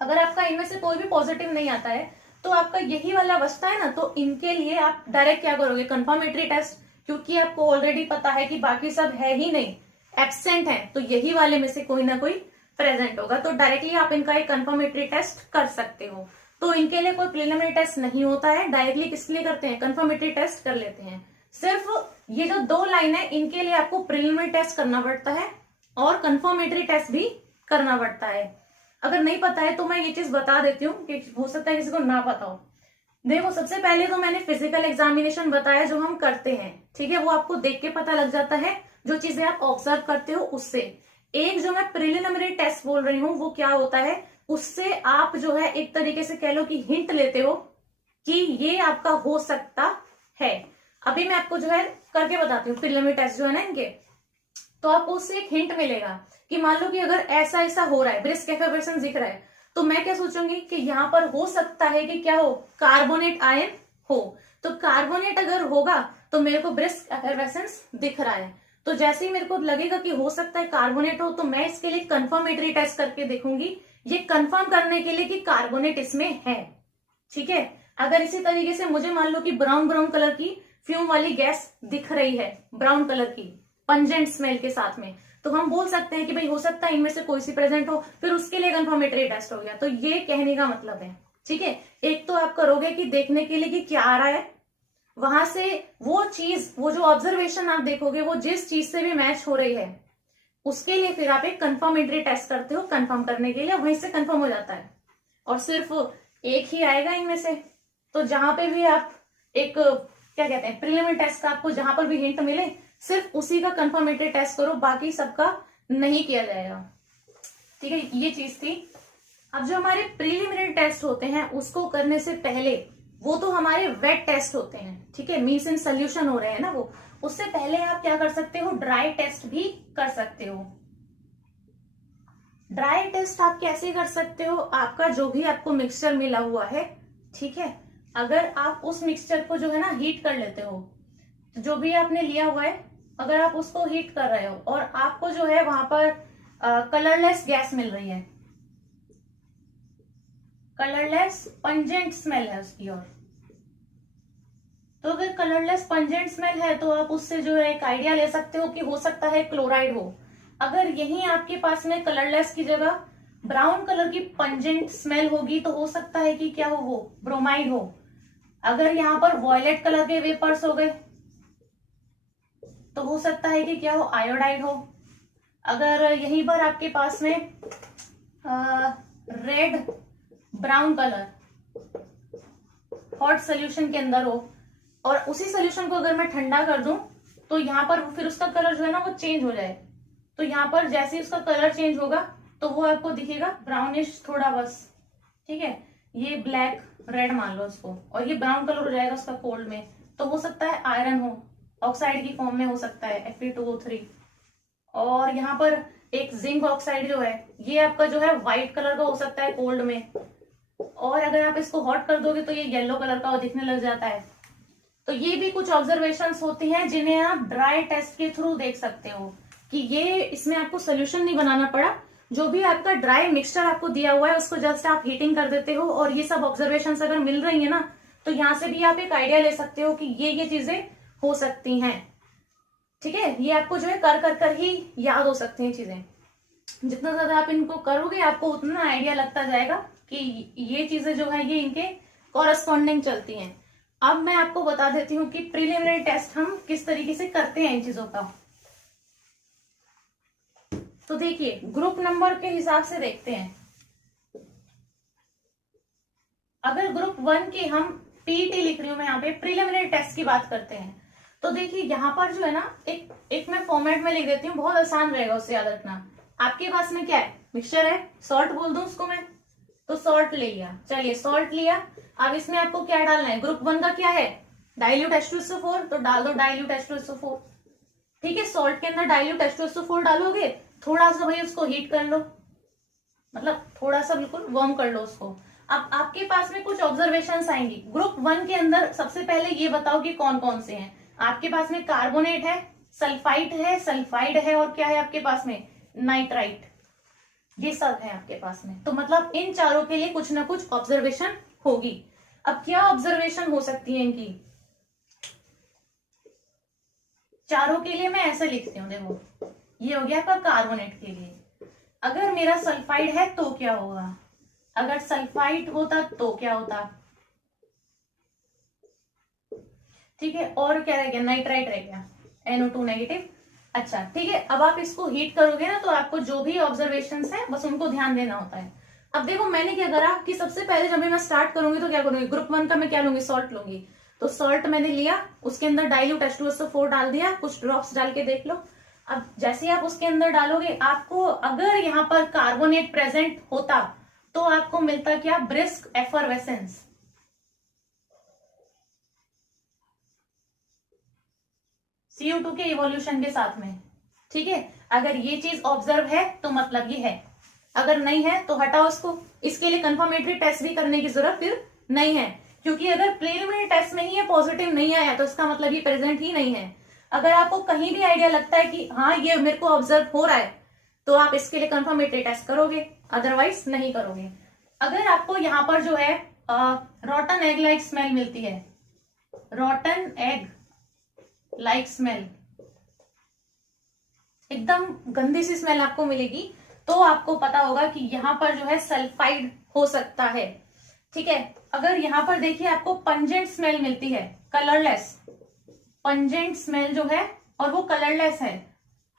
अगर आपका इनमें से कोई भी पॉजिटिव नहीं आता है तो आपका यही वाला बचता है ना, तो इनके लिए आप डायरेक्ट क्या करोगे, कंफर्मेटरी टेस्ट, क्योंकि आपको ऑलरेडी पता है कि बाकी सब है ही नहीं, एब्सेंट है, तो यही वाले में से कोई ना कोई प्रेजेंट होगा। तो डायरेक्टली आप इनका एक कंफर्मेटरी टेस्ट कर सकते हो। तो इनके लिए कोई प्रिलिमिनरी टेस्ट नहीं होता है, डायरेक्टली किस लिए करते हैं, कंफर्मेटरी टेस्ट कर लेते हैं। सिर्फ ये जो 2 लाइन है इनके लिए आपको प्रिलिमिनरी टेस्ट करना पड़ता है और कंफर्मेटरी टेस्ट भी करना पड़ता है। अगर नहीं पता है तो मैं ये चीज बता देती हूँ कि हो सकता है किसी को ना पता हो। देखो सबसे पहले तो मैंने फिजिकल एग्जामिनेशन बताया जो हम करते हैं, ठीक है, वो आपको देख के पता लग जाता है, जो चीजें आप ऑब्जर्व करते हो उससे। एक जो मैं प्रिलिमिनरी टेस्ट बोल रही हूँ वो क्या होता है, उससे आप जो है एक तरीके से कह लो कि हिंट लेते हो कि ये आपका हो सकता है। अभी मैं आपको जो है करके बताती हूँ प्रिलिमिनरी टेस्ट जो है ना इनके, तो आपको उससे एक हिंट मिलेगा कि मान लो कि अगर ऐसा ऐसा हो रहा है, ब्रिस्क एफेबरेशन दिख रहा है, तो मैं क्या सोचूंगी कि यहाँ पर हो सकता है कि क्या हो, कार्बोनेट आयन हो। तो कार्बोनेट अगर होगा तो मेरे को ब्रिस्क एफेबरेशंस दिख रहा है, तो जैसे ही मेरे को लगेगा कि हो सकता है कार्बोनेट हो, तो मैं इसके लिए कंफर्मेटरी टेस्ट करके देखूंगी, ये कंफर्म करने के लिए कि कार्बोनेट इसमें है, ठीक है। अगर इसी तरीके से मुझे मान लो कि ब्राउन ब्राउन कलर की फ्यूम वाली गैस दिख रही है, ब्राउन कलर की पंजेंट स्मेल के साथ में, तो हम बोल सकते हैं कि भाई हो सकता है इनमें से कोई सी प्रेजेंट हो, फिर उसके लिए कंफर्मेटरी टेस्ट हो गया। तो ये कहने का मतलब है, ठीक है। एक तो आप करोगे कि देखने के लिए कि क्या आ रहा है, वहां से वो चीज, वो जो ऑब्जर्वेशन आप देखोगे वो जिस चीज से भी मैच हो रही है उसके लिए फिर आप एक कंफर्मेटरी टेस्ट करते हो, कंफर्म करने के लिए, वहीं से कंफर्म हो जाता है। और सिर्फ एक ही आएगा इनमें से। तो जहां पे भी आप एक क्या कहते हैं प्रीलिमिनरी टेस्ट का आपको जहां पर भी हिंट मिले, सिर्फ उसी का कंफर्मेटरी टेस्ट करो, बाकी सबका नहीं किया जाएगा, ठीक है। ये चीज थी। अब जो हमारे प्रीलिमिनरी टेस्ट होते हैं उसको करने से पहले, वो तो हमारे वेट टेस्ट होते हैं, ठीक है, मीन्स इन सोल्यूशन हो रहे हैं ना वो। उससे पहले आप क्या कर सकते हो, ड्राई टेस्ट भी कर सकते हो। ड्राई टेस्ट आप कैसे कर सकते हो, आपका जो भी आपको मिक्सचर मिला हुआ है, ठीक है, अगर आप उस मिक्सचर को जो है ना हीट कर लेते हो, तो जो भी आपने लिया हुआ है अगर आप उसको हीट कर रहे हो और आपको जो है वहां पर कलरलेस गैस मिल रही है, कलरलेस पंजेंट स्मेल है उसकी, और तो अगर कलरलेस पंजेंट स्मेल है तो आप उससे जो है एक आइडिया ले सकते हो कि हो सकता है क्लोराइड हो। अगर यही आपके पास में कलरलेस की जगह ब्राउन कलर की पंजेंट स्मेल होगी तो हो सकता है कि क्या हो, वो ब्रोमाइड हो। अगर यहाँ पर वॉयलेट कलर के वेपर्स हो गए तो हो सकता है कि क्या हो, आयोडाइड हो। अगर यहीं पर आपके पास में red brown colour hot solution के अंदर हो और उसी सोल्यूशन को अगर मैं ठंडा कर दूं तो यहाँ पर फिर उसका कलर जो है ना वो चेंज हो जाए, तो यहाँ पर जैसे ही उसका कलर चेंज होगा तो वो आपको दिखेगा ब्राउनिश थोड़ा, बस, ठीक है। ये ब्लैक रेड मान लो उसको, और ये ब्राउन कलर हो जाएगा उसका कोल्ड में, तो हो सकता है आयरन हो, ऑक्साइड की फॉर्म में हो सकता है Fe2O3। और यहाँ पर एक जिंक ऑक्साइड जो है ये आपका जो है व्हाइट कलर का हो सकता है कोल्ड में, और अगर आप इसको हॉट कर दोगे तो ये येलो कलर का दिखने लग जाता है। तो ये भी कुछ ऑब्जर्वेशंस होती हैं जिन्हें आप ड्राई टेस्ट के थ्रू देख सकते हो कि ये, इसमें आपको सोल्यूशन नहीं बनाना पड़ा, जो भी आपका ड्राई मिक्सचर आपको दिया हुआ है उसको जस्ट आप हीटिंग कर देते हो, और ये सब ऑब्जर्वेशंस अगर मिल रही है ना तो यहाँ से भी आप एक आइडिया ले सकते हो कि ये चीजें हो सकती हैं, ठीक है। ये आपको जो है कर ही याद हो सकती हैं चीजें। जितना ज्यादा आप इनको करोगे आपको उतना आइडिया लगता जाएगा कि ये चीजें जो है ये इनके कॉरस्पॉन्डिंग चलती हैं। अब मैं आपको बता देती हूँ कि प्रीलिमिनरी टेस्ट हम किस तरीके से करते हैं इन चीजों का। तो देखिए ग्रुप नंबर के हिसाब से देखते हैं। अगर ग्रुप 1 के हम पीईटी लिख रही हूं मैं यहाँ पे, प्रीलिमिनरी टेस्ट की बात करते हैं, तो देखिए यहाँ पर जो है ना एक मैं फॉर्मेट में लिख देती हूँ, बहुत आसान रहेगा उससे याद रखना। आपके पास में क्या है, मिक्सचर है, सॉल्ट बोल दूं उसको मैं, तो सॉल्ट ले लिया, चलिए सॉल्ट लिया। अब इसमें आपको क्या डालना है, ग्रुप 1 का क्या है, डाइल्यूट H2SO4, तो डाल दो डाइल्यूट H2SO4, ठीक है। सॉल्ट के अंदर डाइल्यूट H2SO4 डालोगे, थोड़ा सा भाई उसको हीट कर लो, मतलब थोड़ा सा बिल्कुल वार्म कर लो उसको। अब आपके पास में कुछ ऑब्जर्वेशंस आएंगी ग्रुप 1 के अंदर। सबसे पहले ये बताओ कि कौन कौन से हैं आपके पास में। कार्बोनेट है, सल्फाइट है, सल्फाइड है, और क्या है आपके पास में, नाइट्राइट, ये सब है आपके पास में। तो मतलब इन चारों के लिए कुछ ना कुछ ऑब्जर्वेशन होगी। अब क्या ऑब्जर्वेशन हो सकती है इनकी, चारों के लिए मैं ऐसे लिखती हूँ, देखो ये हो गया आपका कार्बोनेट के लिए। अगर मेरा सल्फाइड है तो क्या होगा, अगर सल्फाइड होता तो क्या होता, ठीक है। और क्या रह गया, नाइट्राइट रह गया, NO2 नेगेटिव। अच्छा ठीक है, अब आप इसको हीट करोगे ना तो आपको जो भी ऑब्जर्वेशंस है बस उनको ध्यान देना होता है। अब देखो मैंने क्या करा कि सबसे पहले जब भी मैं स्टार्ट करूंगी तो क्या करूंगी, ग्रुप 1 का मैं क्या लूंगी, सॉल्ट लूंगी। तो सॉल्ट मैंने लिया, उसके अंदर डाइल्यूट H2SO4 डाल दिया, कुछ ड्रॉप्स डाल के देख लो। अब जैसे ही आप उसके अंदर डालोगे, आपको अगर यहाँ पर कार्बोनेट प्रेजेंट होता तो आपको मिलता क्या, ब्रिस्क एफरवेसेंस, CO2 के इवोल्यूशन के साथ में, ठीक है। अगर ये चीज ऑब्जर्व है तो मतलब ये है, अगर नहीं है तो हटाओ उसको। इसके लिए कंफर्मेटरी टेस्ट भी करने की जरूरत फिर नहीं है, क्योंकि अगर प्रीलिमिनरी टेस्ट में ही ये पॉजिटिव नहीं आया तो इसका मतलब ये प्रेजेंट ही नहीं है। अगर आपको कहीं भी आइडिया लगता है कि हाँ ये मेरे को ऑब्जर्व हो रहा है तो आप इसके लिए कंफर्मेटरी टेस्ट करोगे, अदरवाइज नहीं करोगे। अगर आपको यहाँ पर जो है रॉटन एग लाइक स्मेल मिलती है, रॉटन एग लाइक स्मेल, एकदम गंदी सी स्मेल आपको मिलेगी, तो आपको पता होगा कि यहाँ पर जो है सल्फाइड हो सकता है। ठीक है, अगर यहाँ पर देखिए आपको पंजेंट स्मेल मिलती है, कलरलेस पंजेंट स्मेल जो है, और वो कलरलेस है,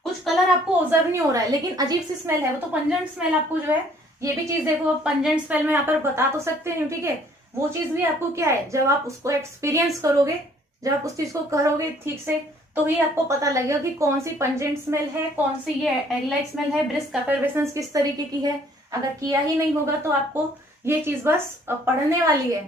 कुछ कलर आपको ऑब्जर्व नहीं हो रहा है लेकिन अजीब सी स्मेल है, वो तो पंजेंट स्मेल आपको जो है, ये भी चीज देखो, पंजेंट स्मेल में यहाँ पर बता तो सकते हैं, ठीक है, वो चीज भी आपको क्या है, जब आप उसको एक्सपीरियंस करोगे, जब आप उस चीज को करोगे ठीक से, तो ही आपको पता लगेगा कि कौन सी पंजेंट स्मेल है, कौन सी ये एग लाइक स्मेल है, ब्रिस्क एफरवेसेंस किस तरीके की है। अगर किया ही नहीं होगा तो आपको ये चीज बस पढ़ने वाली है,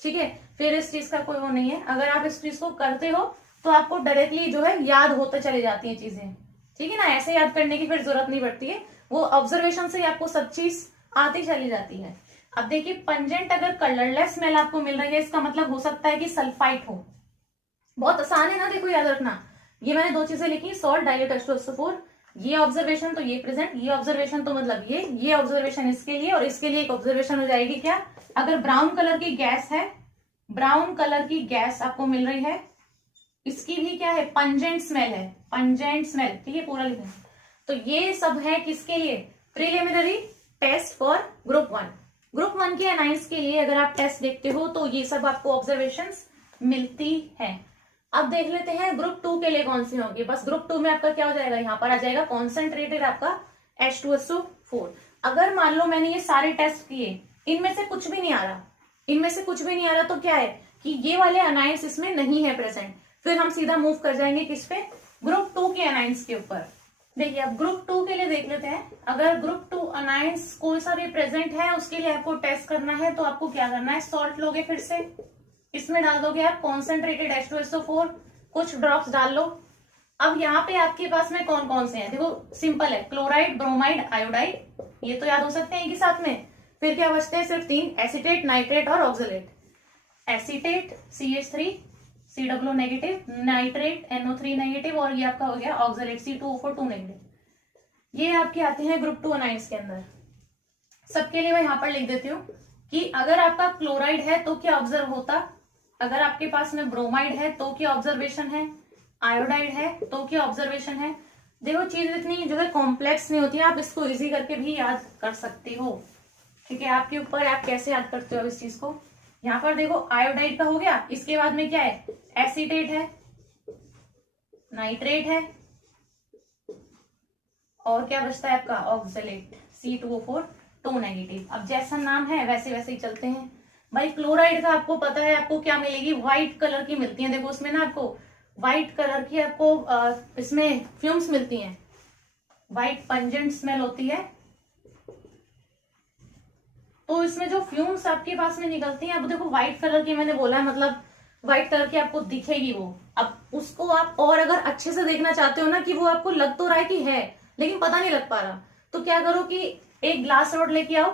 ठीक है, फिर इस चीज का कोई वो नहीं है। अगर आप इस चीज को करते हो तो आपको डायरेक्टली जो है याद होते चली जाती है चीजें, ठीक है ना, ऐसे याद करने की फिर जरूरत नहीं पड़ती है, वो ऑब्जर्वेशन से आपको सब चीज आती चली जाती है। अब देखिए पंजेंट अगर कलरलेस स्मेल आपको मिल रही है, इसका मतलब हो सकता है कि सल्फाइट हो। बहुत आसान है ना, देखो याद रखना, ये मैंने दो चीजें लिखी, सॉल्ट डाइल्यूट H2SO4, ये ऑब्जर्वेशन तो ये प्रेजेंट, ये ऑब्जर्वेशन तो मतलब ये ऑब्जर्वेशन इसके लिए, और इसके लिए एक ऑब्जर्वेशन हो जाएगी क्या, अगर ब्राउन कलर की गैस है, ब्राउन कलर की गैस आपको मिल रही है, इसकी भी क्या है, पंजेंट स्मेल है, पंजेंट स्मेल, ठीक है, पूरा लिखना। तो ये सब है किसके लिए, preliminary test for group 1। Group 1 के एनाइंस के लिए अगर आप टेस्ट देखते हो तो ये सब आपको ऑब्जर्वेशंस मिलती है। अब देख लेते हैं ग्रुप 2 के लिए कौन सी होगी। बस ग्रुप 2 में आपका क्या हो जाएगा, यहाँ पर आ जाएगा कॉन्सेंट्रेटेड आपका H2SO4। अगर मान लो मैंने ये सारे टेस्ट किए, इनमें से कुछ भी नहीं आ रहा, इनमें से कुछ भी नहीं आ रहा, तो क्या है कि ये वाले अनाइंस इसमें नहीं है प्रेजेंट, फिर हम सीधा मूव कर जाएंगे किस पे, ग्रुप 2 के अनाइंस के ऊपर। देखिए अब ग्रुप 2 के लिए देख लेते हैं, अगर ग्रुप 2 अनाइंस कोई सा भी प्रेजेंट है, उसके लिए आपको टेस्ट करना है, तो आपको क्या करना है, सॉल्ट लोगे, फिर से इसमें डाल दोगे आप कॉन्सेंट्रेटेड H2SO4, कुछ ड्रॉप्स डाल लो। अब यहाँ पे आपके पास में कौन कौन से हैं, देखो सिंपल है, क्लोराइड, ब्रोमाइड, आयोडाइड, ये तो याद हो सकते हैं एक ही साथ में। फिर क्या बचते हैं, सिर्फ 3, एसीटेट, नाइट्रेट और oxalate. Acetate CH3 COO negative, nitrate NO3 negative, और ये आपका हो गया ऑक्सलेट C2O4 2 नेगेटिव। ये आपके आते हैं ग्रुप 2 अनाइंस के अंदर। सबके लिए मैं यहाँ पर लिख देती हूँ कि अगर आपका क्लोराइड है तो क्या ऑब्जर्व होता, अगर आपके पास में ब्रोमाइड है तो क्या ऑब्जर्वेशन है, आयोडाइड है तो क्या ऑब्जर्वेशन है। देखो चीज इतनी जो है कॉम्प्लेक्स नहीं होती है, आप इसको इजी करके भी याद कर सकते हो, ठीक है, आपके ऊपर आप कैसे याद करते हो इस चीज को। यहाँ पर देखो आयोडाइड का हो गया, इसके बाद में क्या है, एसीटेट है, नाइट्रेट है, और क्या बचता है आपका ऑक्सलेट C2O4 2 नेगेटिव। अब जैसा नाम है वैसे वैसे ही चलते हैं भाई। क्लोराइड का आपको पता है आपको क्या मिलेगी, व्हाइट कलर की मिलती है, देखो उसमें ना आपको व्हाइट कलर की आपको इसमें फ्यूम्स मिलती हैं, व्हाइट पंजेंट स्मेल होती है, तो इसमें जो फ्यूम्स आपके पास में निकलती हैं, अब देखो व्हाइट कलर की मैंने बोला है, मतलब व्हाइट कलर की आपको दिखेगी वो। अब उसको आप और अगर अच्छे से देखना चाहते हो ना कि वो आपको लग तो रहा है कि है लेकिन पता नहीं लग पा रहा, तो क्या करो कि एक ग्लास रॉड लेके आओ,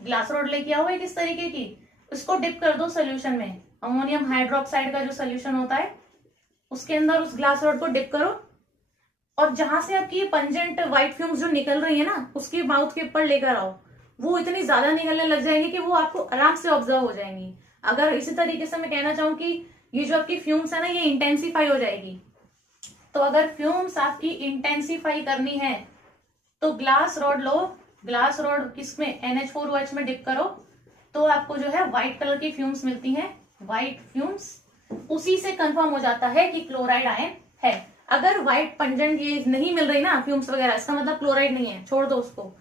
ग्लास रॉड लेके आओ एक इस तरीके की, उसको डिप कर दो सोल्यूशन में, अमोनियम हाइड्रोक्साइड का जो सोल्यूशन होता है उसके अंदर उस ग्लास रॉड को डिप करो, और जहां से आपकी ये पंजेंट व्हाइट फ्यूम्स जो निकल रही है ना उसके माउथ के ऊपर लेकर आओ, वो इतनी ज्यादा निकलने लग जाएंगी कि वो आपको आराम से ऑब्जर्व हो जाएंगी। अगर इसी तरीके से मैं कहना चाहूँ कि ये जो आपकी फ्यूम्स है ना ये इंटेंसिफाई हो जाएगी, तो अगर फ्यूम्स आपकी इंटेंसिफाई करनी है तो ग्लास रॉड लो, ग्लास रॉड किसमें NH4OH में डिप करो, तो आपको जो है व्हाइट कलर की फ्यूम्स मिलती हैं, व्हाइट फ्यूम्स, उसी से कंफर्म हो जाता है कि क्लोराइड आयन है। अगर व्हाइट पंजेंट ये नहीं मिल रही ना फ्यूम्स वगैरह, इसका मतलब क्लोराइड नहीं है, छोड़ दो उसको।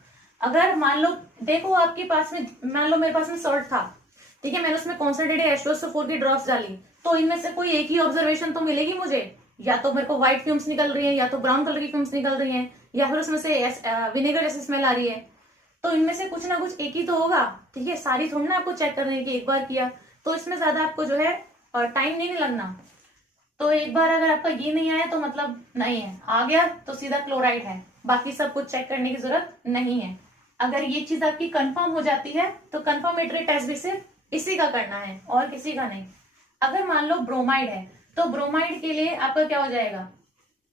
अगर मान लो देखो आपके पास में, मान लो मेरे पास में सॉल्ट था, ठीक है, मैंने उसमें कॉन्सेंट्रेटेड H2SO4 की ड्रॉप्स डाली, तो इनमें से कोई एक ही ऑब्जर्वेशन तो मिलेगी मुझे, या तो मेरे को व्हाइट फ्यूम्स निकल रही है, या तो ब्राउन कलर की फ्यूम्स निकल रही है, या फिर उसमें से विनेगर जैसी स्मेल आ रही है, तो इनमें से कुछ ना कुछ एक ही तो होगा, ठीक है, सारी थोड़ी ना आपको चेक करने की, एक बार किया तो इसमें ज्यादा आपको जो है टाइम नहीं लगना। तो एक बार अगर आपका ये नहीं आया तो मतलब नहीं है, आ गया तो सीधा क्लोराइड है, बाकी सब कुछ चेक करने की जरूरत नहीं है। अगर ये चीज आपकी कंफर्म हो जाती है तो कंफर्मेटरी टेस्ट भी सिर्फ इसी का करना है और किसी का नहीं। अगर मान लो ब्रोमाइड है तो ब्रोमाइड के लिए आपका क्या हो जाएगा,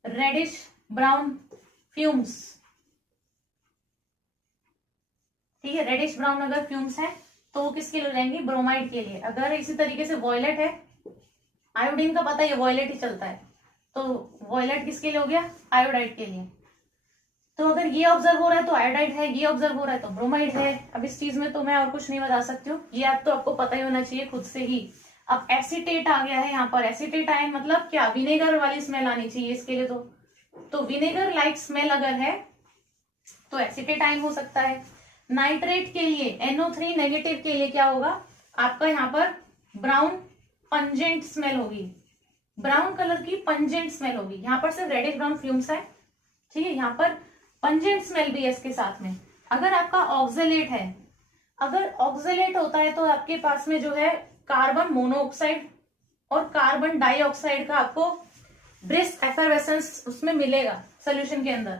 रेडिश ब्राउन फ्यूम्स, ठीक है, रेडिश ब्राउन अगर फ्यूम्स है तो वो किसके लिए हो जाएंगी, ब्रोमाइड के लिए। अगर इसी तरीके से वॉयलेट है, आयोडीन का पता है वॉयलेट ही चलता है, तो वॉयलेट किसके लिए हो गया, आयोडाइड के लिए। तो अगर ये ऑब्जर्व हो रहा है तो आयोडाइड है, ये ऑब्जर्व हो रहा है तो ब्रोमाइड है। अब इस चीज में तो मैं और कुछ नहीं बता सकती हूँ, ये आप तो आपको पता ही होना चाहिए खुद से ही। अब एसीटेट आ गया है यहाँ पर, एसीटेट आयन मतलब क्या, विनेगर वाली स्मेल आनी चाहिए इसके लिए, तो विनेगर लाइक स्मेल अगर है तो एसीटेट आयन हो सकता है। नाइट्रेट के लिए, NO3 नेगेटिव के लिए क्या होगा आपका, यहाँ पर ब्राउन पंजेंट स्मेल होगी, ब्राउन कलर की पंजेंट स्मेल होगी। यहाँ पर सिर्फ रेडिश ब्राउन फ्यूम्स है, ठीक है, यहाँ पर पंजेंट स्मेल भी है इसके साथ में। अगर आपका ऑक्जेलेट है, अगर ऑक्जेलेट होता है तो आपके पास में जो है कार्बन मोनोऑक्साइड और कार्बन डाइऑक्साइड का आपको ब्रिस्क एफरवेसेंस उसमें मिलेगा सोल्यूशन के अंदर,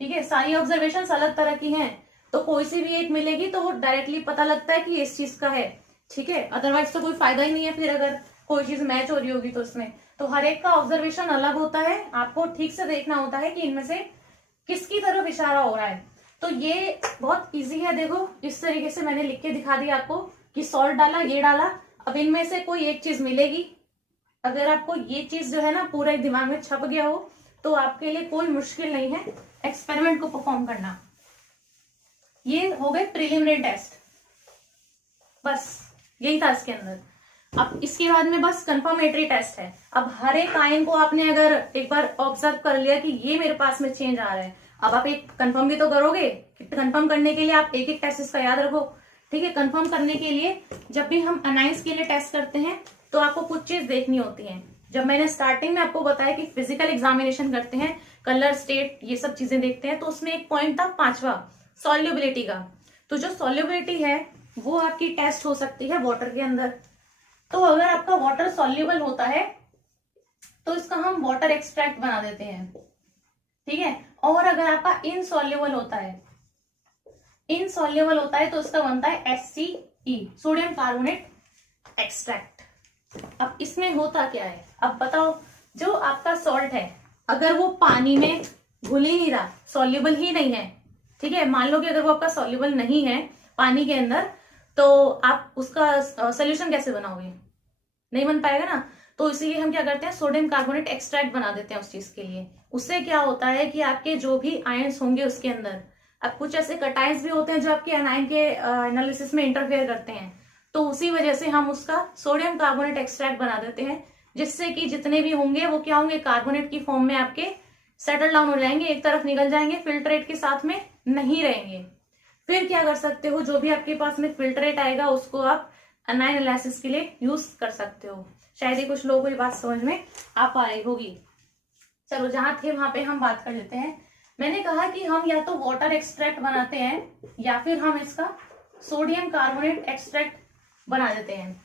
ठीक है। सारी ऑब्जर्वेशन अलग तरह की हैं, तो कोई सी भी एक मिलेगी तो वो डायरेक्टली पता लगता है कि इस चीज का है, ठीक है। अदरवाइज तो कोई फायदा ही नहीं है फिर अगर कोई चीज मैच हो रही होगी तो उसमें। तो हर एक का ऑब्जर्वेशन अलग होता है, आपको ठीक से देखना होता है कि इनमें से किसकी तरफ इशारा हो रहा है। तो ये बहुत इजी है, देखो इस तरीके से मैंने लिख के दिखा दिया आपको कि सॉल्ट डाला, ये डाला, अब इनमें से कोई एक चीज मिलेगी। अगर आपको ये चीज जो है ना पूरा दिमाग में छप गया हो तो आपके लिए कोई मुश्किल नहीं है एक्सपेरिमेंट को परफॉर्म करना। ये हो गए प्रिलिमिनरी टेस्ट, बस यही था इसके अंदर। अब इसके बाद में बस कंफर्मेटरी टेस्ट है। अब हर एक आयन को आपने अगर एक बार ऑब्जर्व कर लिया कि ये मेरे पास में चेंज आ रहा है, अब आप एक कंफर्म भी तो करोगे। कंफर्म करने के लिए आप एक एक टेस्ट इसका याद रखो, ठीक है। कंफर्म करने के लिए जब भी हम अनाइंस के लिए टेस्ट करते हैं तो आपको कुछ चीज देखनी होती है। जब मैंने स्टार्टिंग में आपको बताया कि फिजिकल एग्जामिनेशन करते हैं, कलर, स्टेट, ये सब चीजें देखते हैं, तो उसमें एक पॉइंट था 5वां सॉल्युबिलिटी का। तो जो सॉल्युबिलिटी है वो आपकी टेस्ट हो सकती है वाटर के अंदर। तो अगर आपका वाटर सॉल्युबल होता है तो इसका हम वाटर एक्सट्रैक्ट बना देते हैं, ठीक है। और अगर आपका इनसॉल्युबल होता है, इनसॉल्युबल होता है तो इसका बनता है SCE, सोडियम कार्बोनेट एक्सट्रैक्ट। अब इसमें होता क्या है, अब बताओ, जो आपका सॉल्ट है अगर वो पानी में घुल ही नहीं रहा, सॉल्युबल ही नहीं है, ठीक है, मान लो कि अगर वो आपका सॉल्युबल नहीं है पानी के अंदर, तो आप उसका सोल्यूशन कैसे बनाओगे, नहीं बन पाएगा ना। तो इसीलिए हम क्या करते हैं, सोडियम कार्बोनेट एक्सट्रैक्ट बना देते हैं उस चीज के लिए। उससे क्या होता है कि आपके जो भी आयंस होंगे उसके अंदर, अब कुछ ऐसे कटाइंस भी होते हैं जो आपके अनायन के एनालिसिस में इंटरफेयर करते हैं, तो उसी वजह से हम उसका सोडियम कार्बोनेट एक्सट्रैक्ट बना देते हैं, जिससे कि जितने भी होंगे वो क्या होंगे, कार्बोनेट की फॉर्म में आपके सेटल डाउन हो जाएंगे, एक तरफ निकल जाएंगे, फिल्ट्रेट के साथ में नहीं रहेंगे। फिर क्या कर सकते हो, जो भी आपके पास में फिल्ट्रेट आएगा उसको आप अनायन एनालिसिस के लिए यूज कर सकते हो। शायद ही कुछ लोगों को ये बात समझ में आ पा रही होगी। चलो जहां थे वहां पे हम बात कर लेते हैं। मैंने कहा कि हम या तो वाटर एक्सट्रैक्ट बनाते हैं या फिर हम इसका सोडियम कार्बोनेट एक्सट्रैक्ट बना देते हैं।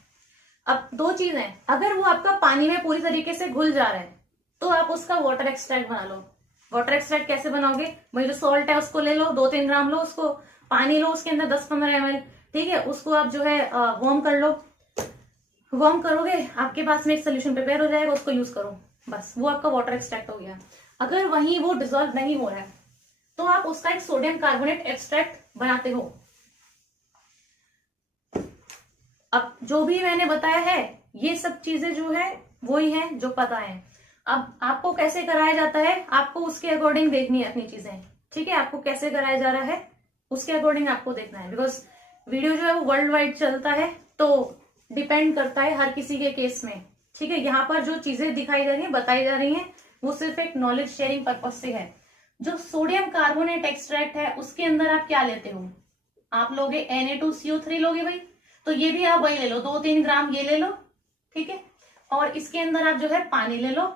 अब दो चीज है, अगर वो आपका पानी में पूरी तरीके से घुल जा रहा है तो आप उसका वाटर एक्सट्रैक्ट बना लो। वाटर एक्सट्रैक्ट कैसे बनाओगे, वही जो सॉल्ट है उसको ले लो, 2-3 ग्राम लो, उसको पानी लो, उसके अंदर 10-15 ml, ठीक है, उसको आप जो है वार्म कर लो। वार्म करोगे आपके पास में एक सोल्यूशन प्रिपेयर हो जाएगा, उसको यूज करो, बस वो आपका वाटर एक्सट्रैक्ट हो गया। अगर वहीं वो डिसॉल्व नहीं हो रहा है तो आप उसका एक सोडियम कार्बोनेट एक्सट्रैक्ट बनाते हो। अब जो भी मैंने बताया है ये सब चीजें जो है वही है जो पता है। अब आपको कैसे कराया जाता है, आपको उसके अकॉर्डिंग देखनी है अपनी चीजें, ठीक है। आपको कैसे कराया जा रहा है उसके अकॉर्डिंग आपको देखना है, बिकॉज वीडियो जो है वो वर्ल्ड वाइड चलता है, तो डिपेंड करता है हर किसी के केस में, ठीक है। यहाँ पर जो चीजें दिखाई जा रही है, बताई जा रही है, वो सिर्फ एक नॉलेज शेयरिंग पर्पज से है। जो सोडियम कार्बोनेट एक्सट्रैक्ट है उसके अंदर आप क्या लेते हो, आप लोगे Na2CO3 लोगे भाई, तो ये भी आप वही ले लो, 2-3 ग्राम ये ले लो, ठीक है। और इसके अंदर आप जो है पानी ले लो,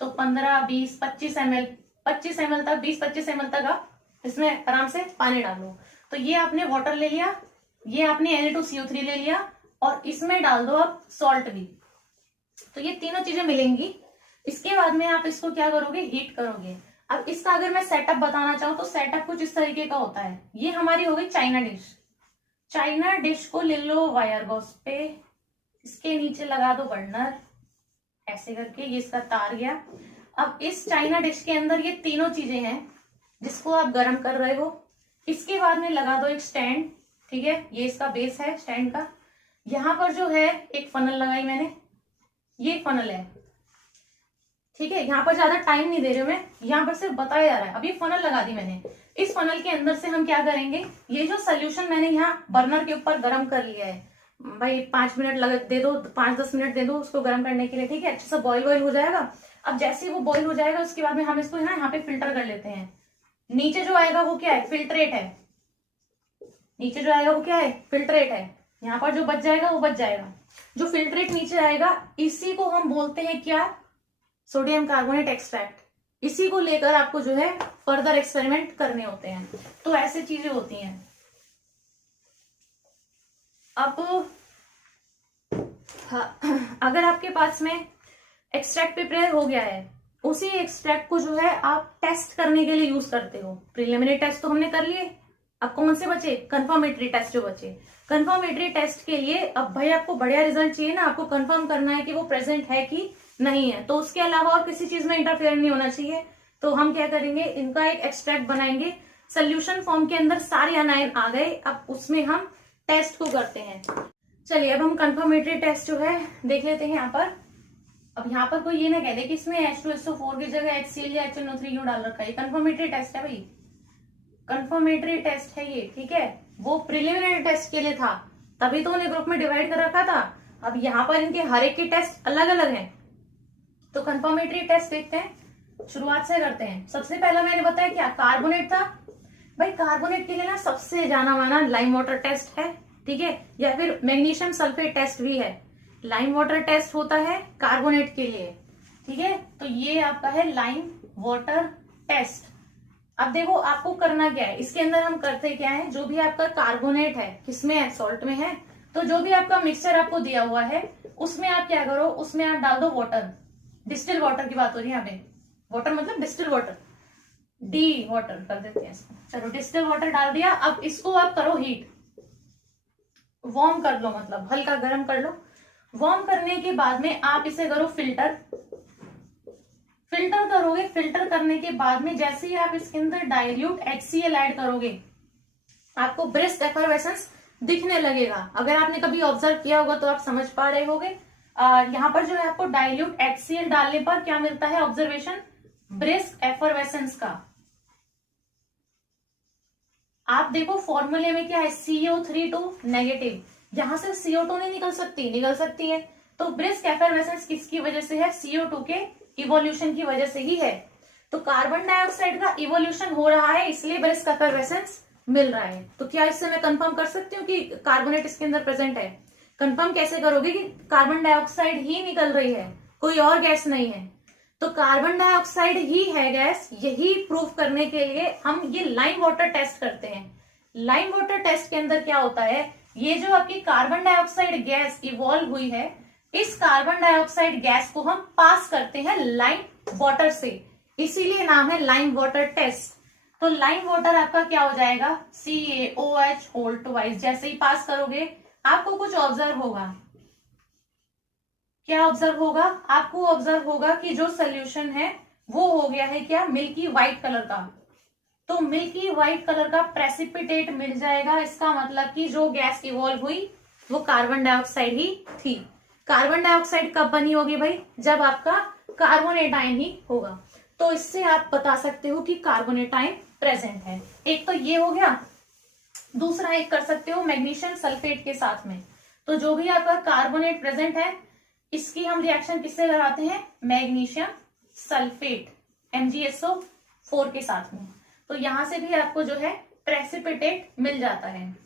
तो 15, 20, 25 ml, 25 ml तक, 20-25 ml तक आप इसमें आराम से पानी डालो। तो ये आपने वाटर ले लिया, ये आपने Na2CO3 ले लिया, और इसमें डाल दो आप सॉल्ट भी, तो ये तीनों चीजें मिलेंगी। इसके बाद में आप इसको क्या करोगे, हीट करोगे। अब इसका अगर मैं सेटअप बताना चाहूँ तो सेटअप कुछ इस तरीके का होता है। ये हमारी हो गई चाइना डिश। चाइना डिश को ले लो वायर गॉस पे, इसके नीचे लगा दो बर्नर, ऐसे करके ये इसका तार गया। अब इस चाइना डिश के अंदर ये तीनों चीजें हैं जिसको आप गर्म कर रहे हो। इसके बाद में लगा दो एक स्टैंड, ठीक है, ये इसका बेस है स्टैंड का। यहाँ पर जो है एक फनल लगाई मैंने, ये फनल है, ठीक है, यहाँ पर ज्यादा टाइम नहीं दे रही हूँ मैं, यहाँ पर सिर्फ बताया जा रहा है। अभी फनल लगा दी मैंने, इस फनल के अंदर से हम क्या करेंगे, ये जो सोल्यूशन मैंने यहाँ बर्नर के ऊपर गर्म कर लिया है भाई, 5 मिनट लग दे दो, 5-10 मिनट दे दो उसको गर्म करने के लिए, ठीक है, अच्छे से बॉईल वॉईल हो जाएगा। अब जैसे ही वो बॉईल हो जाएगा उसके बाद में हम इसको यहाँ पे फिल्टर कर लेते हैं। नीचे जो आएगा वो क्या है, फिल्ट्रेट है, नीचे जो आएगा वो क्या है, फिल्ट्रेट है। यहाँ पर जो बच जाएगा वो बच जाएगा, जो फिल्ट्रेट नीचे आएगा इसी को हम बोलते हैं क्या, सोडियम कार्बोनेट एक्सट्रैक्ट। इसी को लेकर आपको जो है फर्दर एक्सपेरिमेंट करने होते हैं। तो ऐसे चीजें होती हैं। अब हाँ, अगर आपके पास में एक्सट्रैक्ट प्रिपेयर हो गया है, उसी एक्सट्रैक्ट को जो है आप टेस्ट करने के लिए यूज करते हो। प्रिलिमिनरी टेस्ट तो हमने कर लिए, अब कौन से बचे, कंफर्मेटरी टेस्ट जो बचे। कंफर्मेटरी टेस्ट के लिए अब भाई आपको बढ़िया रिजल्ट चाहिए ना, आपको कंफर्म करना है कि वो प्रेजेंट है कि नहीं है, तो उसके अलावा और किसी चीज में इंटरफेयर नहीं होना चाहिए। तो हम क्या करेंगे, इनका एक एक्सट्रैक्ट बनाएंगे, सोल्यूशन फॉर्म के अंदर सारे अनायन आ गए, अब उसमें हम टेस्ट को करते हैं। चलिए अब हम कंफर्मेटरी टेस्ट जो है देख लेते हैं यहाँ पर। अब यहाँ पर कोई ये ना कह दे कि इसमें H2SO4 की जगह HCl या HNO3 क्यों डाल रखा है, कंफर्मेटरी टेस्ट है भाई, कंफर्मेटरी टेस्ट है ये, ठीक है। वो प्रिलिमिनरी टेस्ट के लिए था, तभी तो उन्हें ग्रुप में डिवाइड कर रखा था। अब यहाँ पर इनके हर एक की टेस्ट अलग अलग है, तो कंफर्मेटरी टेस्ट देखते हैं, शुरुआत से करते हैं। सबसे पहला मैंने बताया क्या, कार्बोनेट था भाई। कार्बोनेट के लिए ना सबसे जाना माना लाइम वाटर टेस्ट है, ठीक है, या फिर मैग्नीशियम सल्फेट टेस्ट भी है। लाइम वाटर टेस्ट होता है कार्बोनेट के लिए, ठीक है। तो ये आपका है लाइम वाटर टेस्ट। अब देखो आपको करना क्या है, इसके अंदर हम करते क्या है, जो भी आपका कार्बोनेट है, किसमें है, सॉल्ट में है, तो जो भी आपका मिक्सचर आपको दिया हुआ है उसमें आप क्या करो, उसमें आप डाल दो वाटर। डिस्टिल वाटर की बात हो रही है यहाँ पे, वाटर मतलब डिस्टिल वाटर, डी वाटर कर देते हैं इसको। चलो डिस्टिल वाटर डाल दिया, अब इसको आप करो हीट, वार्म कर लो, मतलब हल्का गर्म कर लो। वार्म करने के बाद में आप इसे करो फिल्टर, फिल्टर करोगे। फिल्टर करने के बाद में जैसे ही आप इसके अंदर डाइल्यूट HCl ऐड करोगे, आपको ब्रिस्क एफरवेसेंस दिखने लगेगा। अगर आपने कभी ऑब्जर्व किया होगा तो आप समझ पा रहे होगे। यहाँ पर जो है आपको डाइल्यूट HCl डालने पर क्या मिलता है, ऑब्जर्वेशन, ब्रिस्क एफरवेसेंस का। आप देखो फॉर्मूले में क्या है, CO3 नेगेटिव, यहां से CO2 नहीं निकल सकती, निकल सकती है। तो ब्रिस्क एफरवेसेंस किसकी वजह से है, CO2 के इवोल्यूशन की वजह से ही है। तो कार्बन डाइऑक्साइड का इवोल्यूशन हो रहा है, इसलिए ब्रिस्क एफरवेसेंस मिल रहा है। तो क्या इससे मैं कंफर्म कर सकती हूँ कि कार्बोनेट इसके अंदर प्रेजेंट है। कंफर्म कैसे करोगे कि कार्बन डाइऑक्साइड ही निकल रही है, कोई और गैस नहीं है। तो कार्बन डाइऑक्साइड ही है गैस, यही प्रूव करने के लिए हम ये लाइम वाटर टेस्ट करते हैं। लाइम वाटर टेस्ट के अंदर क्या होता है, ये जो आपकी कार्बन डाइऑक्साइड गैस इवॉल्व हुई है, इस कार्बन डाइऑक्साइड गैस को हम पास करते हैं लाइम वाटर से, इसीलिए नाम है लाइम वाटर टेस्ट। तो लाइम वाटर आपका क्या हो जाएगा, CaOH होल ट्वाइस। जैसे ही पास करोगे आपको कुछ ऑब्जर्व होगा, क्या ऑब्जर्व होगा, आपको ऑब्जर्व होगा कि जो सोल्यूशन है वो हो गया है क्या, मिल्की व्हाइट कलर का। तो मिल्की व्हाइट कलर का प्रेसिपिटेट मिल जाएगा, इसका मतलब कि जो गैस इवॉल्व हुई वो कार्बन डाइऑक्साइड ही थी। कार्बन डाइऑक्साइड कब बनी होगी भाई, जब आपका कार्बोनेट आयन ही होगा। तो इससे आप बता सकते हो कि कार्बोनेट आयन प्रेजेंट है। एक तो ये हो गया, दूसरा एक कर सकते हो मैग्नीशियम सल्फेट के साथ में। तो जो भी आपका कार्बोनेट प्रेजेंट है, इसकी हम रिएक्शन किससे कराते हैं, मैग्नीशियम सल्फेट MgSO4 के साथ में। तो यहां से भी आपको जो है प्रेसिपिटेट मिल जाता है।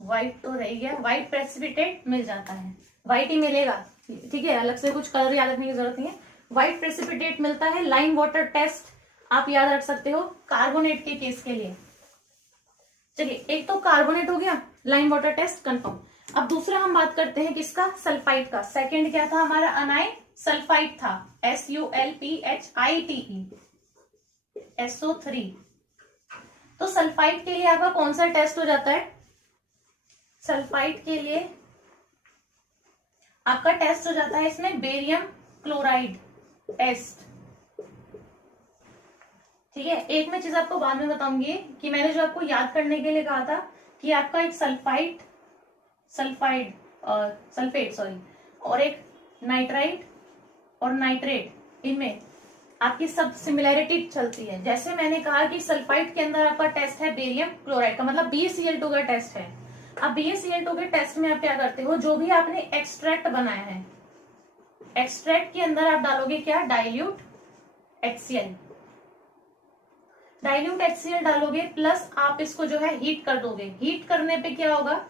व्हाइट तो रह गया, व्हाइट प्रेसिपिटेट मिल जाता है, व्हाइट ही मिलेगा, ठीक है, अलग से कुछ कलर याद रखने की जरूरत नहीं है। व्हाइट प्रेसिपिटेट मिलता है। लाइम वाटर टेस्ट आप याद रख सकते हो कार्बोनेट के केस के लिए। चलिए एक तो कार्बोनेट हो गया, लाइम वाटर टेस्ट कंफर्म। अब दूसरा हम बात करते हैं किसका, सल्फाइड का। सेकंड क्या था हमारा, अनाइन सल्फाइड था, SULPHITE SO3। तो सल्फाइड के लिए आपका कौन सा टेस्ट हो जाता है, सल्फाइड के लिए आपका टेस्ट हो जाता है इसमें बेरियम क्लोराइड टेस्ट, ठीक है। एक मैं चीज आपको बाद में बताऊंगी कि मैंने जो आपको याद करने के लिए कहा था कि आपका एक सल्फेट और एक नाइट्राइड और नाइट्रेट, इनमें आपकी सब सिमिलैरिटी चलती है। जैसे मैंने कहा कि सल्फाइड के अंदर आपका टेस्ट है बेरियम क्लोराइड का, मतलब BaCl2 का टेस्ट है। अब BaCl2 के टेस्ट में आप क्या करते हो, जो भी आपने एक्सट्रैक्ट बनाया है, एक्सट्रैक्ट के अंदर आप डालोगे क्या, डाइल्यूट HCl। डाइल्यूट HCl डालोगे, प्लस आप इसको जो है हीट कर दोगे। हीट करने पे क्या होगा,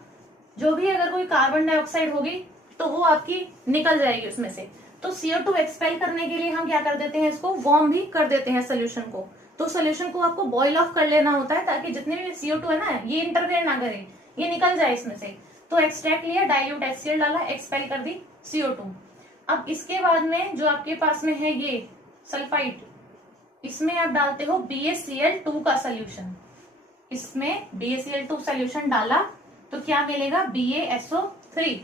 जो भी अगर कोई कार्बन डाइऑक्साइड होगी तो वो आपकी निकल जाएगी उसमें से। तो CO2 एक्सपेल करने के लिए हम क्या कर देते हैं, इसको वार्म भी कर देते हैं सोल्यूशन को। तो सोल्यूशन को आपको बॉईल ऑफ कर लेना होता है, ताकि जितने भी CO2 है ना, ये इंटरफेयर ना करे, ये निकल जाए इसमें से। तो एक्सट्रैक्ट लिया, डाइल्यूट HCl डाला, एक्सपेल कर दी CO2। अब इसके बाद में जो आपके पास में है ये सल्फाइड, इसमें आप डालते हो BaCl2 का सोल्यूशन। इसमें BaCl2 सोल्यूशन डाला तो क्या मिलेगा, BaSO3।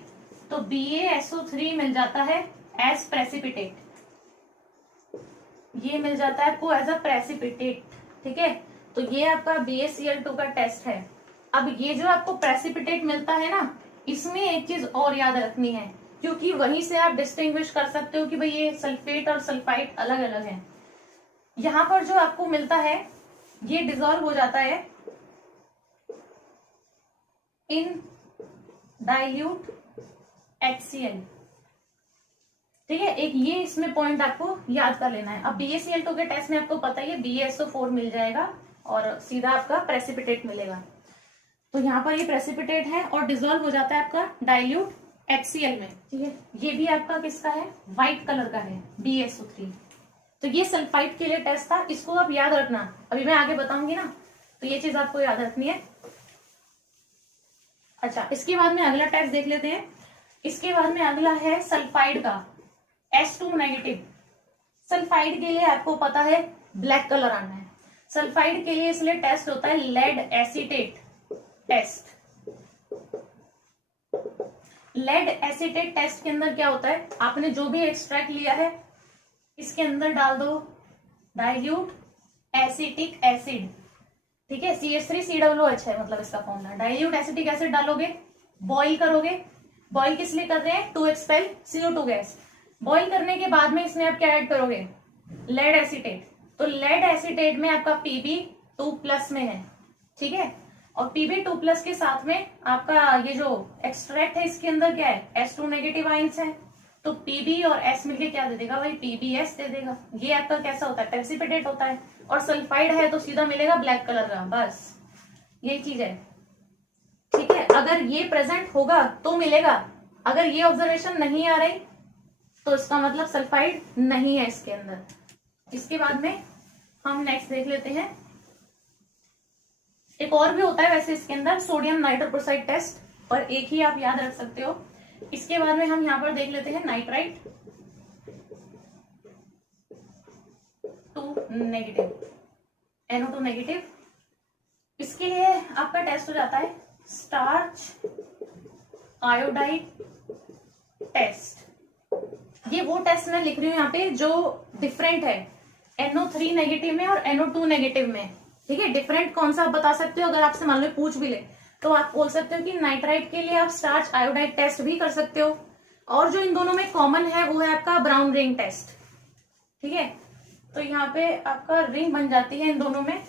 तो BaSO3 मिल जाता है एज प्रेसिपिटेट, ये मिल जाता है आपको एज अ प्रेसिपिटेट। ठीक है, तो ये आपका BaCl2 का टेस्ट है। अब ये जो आपको प्रेसिपिटेट मिलता है ना, इसमें एक चीज और याद रखनी है, क्योंकि वहीं से आप डिस्टिंग्विश कर सकते हो कि भाई ये सल्फेट और सल्फाइड अलग अलग है। यहां पर जो आपको मिलता है ये डिसॉल्व हो जाता है इन डाइल्यूट HCl। ठीक है, एक ये इसमें पॉइंट आपको याद कर लेना है। अब BaCl2 के टेस्ट में आपको पता ही है BaSO4 मिल जाएगा और सीधा आपका प्रेसिपिटेट मिलेगा। तो यहाँ पर ये प्रेसिपिटेट है और डिसॉल्व हो जाता है आपका डाइल्यूट HCl में। ठीक है, ये भी आपका किसका है, व्हाइट कलर का है, BaSO3। तो ये सल्फाइड के लिए टेस्ट था, इसको आप याद रखना, अभी मैं आगे बताऊंगी ना, तो ये चीज आपको याद रखनी है। अच्छा, इसके बाद में अगला टेस्ट देख लेते हैं। इसके बाद में अगला है सल्फाइड का, S2 नेगेटिव। सल्फाइड के लिए आपको पता है ब्लैक कलर आना है। सल्फाइड के लिए इसलिए टेस्ट होता है lead acetate test. Lead acetate test के अंदर क्या होता है, आपने जो भी एक्सट्रैक्ट लिया है इसके अंदर डाल दो डाइल्यूट एसिटिक एसिड। ठीक है, CH3COOH है मतलब इसका फॉर्मूला। डाइल्यूट एसिटिक एसिड डालोगे, बॉईल करोगे। बॉईल किस लिए कर रहे हैं, to expel CO2 gas. Boil करने के बाद में इसमें आप क्या ऐड करोगे, लेड एसीटेट। तो लेड एसीटेट में आपका Pb2+ में है। ठीक है, और Pb2+ के साथ में आपका ये जो एक्सट्रैक्ट है इसके अंदर क्या है, S2 नेगेटिव आयंस है। तो Pb और S मिलके क्या दे देगा भाई, PbS दे देगा। ये आपका कैसा होता है, प्रेसिपिटेट होता है। और सल्फाइड है तो सीधा मिलेगा ब्लैक कलर का, बस यही चीज है। ठीक है, अगर ये प्रेजेंट होगा तो मिलेगा, अगर ये ऑब्जर्वेशन नहीं आ रही तो इसका मतलब सल्फाइड नहीं है इसके अंदर। इसके बाद में हम नेक्स्ट देख लेते हैं, एक और भी होता है वैसे इसके अंदर, सोडियम नाइट्रोक्साइड टेस्ट, पर एक ही आप याद रख सकते हो। इसके बाद में हम यहाँ पर देख लेते हैं नाइट्राइट 2 नेगेटिव, NO2 नेगेटिव। इसके लिए आपका टेस्ट हो जाता है स्टार्च आयोडाइड टेस्ट। ये वो टेस्ट मैं लिख रही हूँ यहाँ पे जो डिफरेंट है NO3 नेगेटिव में और NO2 नेगेटिव में। ठीक है, डिफरेंट कौन सा आप बता सकते हो, अगर आपसे मान लो पूछ भी ले तो आप बोल सकते हो कि नाइट्राइट के लिए आप स्टार्च आयोडाइड टेस्ट भी कर सकते हो, और जो इन दोनों में कॉमन है वो है आपका ब्राउन रिंग टेस्ट। ठीक है, तो यहाँ पे आपका रिंग बन जाती है इन दोनों में।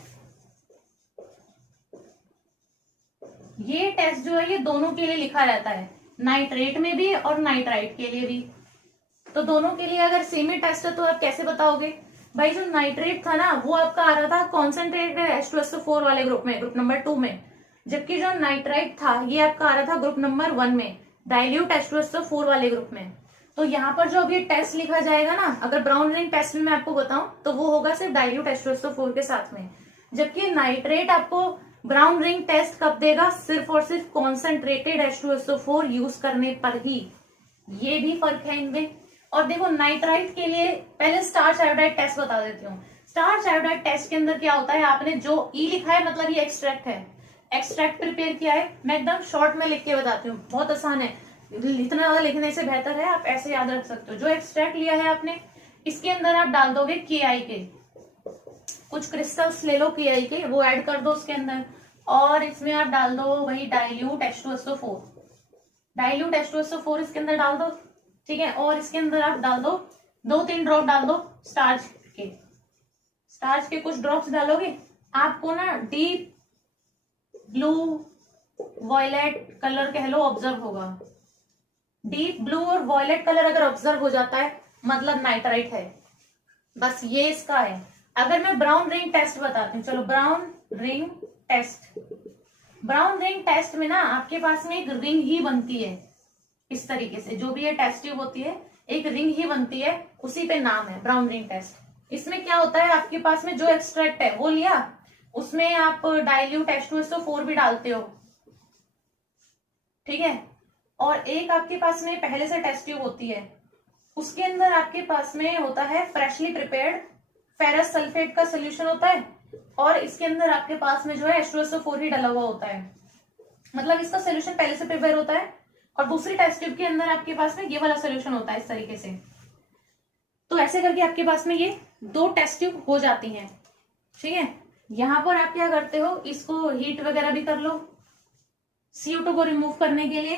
ये टेस्ट जो है ये दोनों के लिए लिखा रहता है, नाइट्रेट में भी और नाइट्राइट के लिए भी। तो दोनों के लिए अगर सेम ही टेस्ट है तो आप कैसे बताओगे भाई, जो नाइट्रेट था ना वो आपका आ रहा था कॉन्सेंट्रेटेड H2SO4 वाले ग्रुप में, ग्रुप नंबर 2 में, जबकि जो नाइट्राइट था ये आपका आ रहा था ग्रुप नंबर 1 में, डाइल्यूट H2SO4 वाले ग्रुप में। तो यहाँ पर जो अभी टेस्ट लिखा जाएगा ना, अगर ब्राउन रिंग टेस्ट में मैं आपको बताऊं तो वो होगा सिर्फ डाइल्यूट H2SO4 के साथ में, जबकि नाइट्रेट आपको ब्राउन रिंग टेस्ट कब देगा, सिर्फ और सिर्फ कॉन्सेंट्रेटेड H2SO4 यूज करने पर ही। ये भी फर्क है इनमें। और देखो नाइट्राइट के लिए पहले स्टार्च आयोडाइड टेस्ट बता देती हूँ। स्टार्च आयोडाइड टेस्ट के अंदर क्या होता है, आपने जो ई लिखा है मतलब ये एक्सट्रैक्ट है, एक्सट्रैक्ट प्रिपेयर किया है। मैं एकदम शॉर्ट में लिख के बताती हूँ, बहुत आसान है, इतना ज्यादा लिखने से बेहतर है आप ऐसे याद रख सकते हो। जो एक्सट्रैक्ट लिया है आपने, इसके अंदर आप डाल दोगे KI के, कुछ क्रिस्टल्स ले लो KI के, वो ऐड कर दो उसके अंदर, और इसमें आप डाल दो वही डाइल्यूट H2SO4, डाइल्यूट H2SO4 इसके अंदर डाल दो। ठीक है, और इसके अंदर आप डाल दो 2-3 ड्रॉप डाल दो स्टार्च के। स्टार्च के कुछ ड्रॉप्स डालोगे, आपको ना डीप ब्लू वॉयलेट कलर कह लो ऑब्जर्व होगा। डीप ब्लू और वॉयलेट कलर अगर ऑब्जर्व हो जाता है मतलब नाइट्राइट है, बस ये इसका है। अगर मैं ब्राउन रिंग टेस्ट बताती हूँ, चलो brown ring test. Brown ring test में ना आपके पास में एक रिंग ही बनती है इस तरीके से, जो भी ये टेस्ट ट्यूब होती है एक रिंग ही बनती है, उसी पे नाम है ब्राउन रिंग टेस्ट। इसमें क्या होता है, आपके पास में जो एक्सट्रैक्ट है वो लिया, उसमें आप डाइल्यूट H2SO4 भी डालते हो, ठीक है। और एक आपके पास में पहले से टेस्ट ट्यूब होती है, उसके अंदर आपके पास में होता है फ्रेशली प्रिपेयर्ड फेरस सल्फेट का सोल्यूशन होता है, और इसके अंदर आपके पास में जो है H2SO4 ही डला हुआ होता है, मतलब इसका सोल्यूशन पहले से प्रिपेयर होता है। और दूसरी टेस्ट ट्यूब के अंदर आपके पास में ये वाला सोल्यूशन होता है इस तरीके से। तो ऐसे करके आपके पास में ये 2 टेस्ट ट्यूब हो जाती हैं, ठीक है। यहां पर आप क्या करते हो, इसको हीट वगैरह भी कर लो CO2 को रिमूव करने के लिए।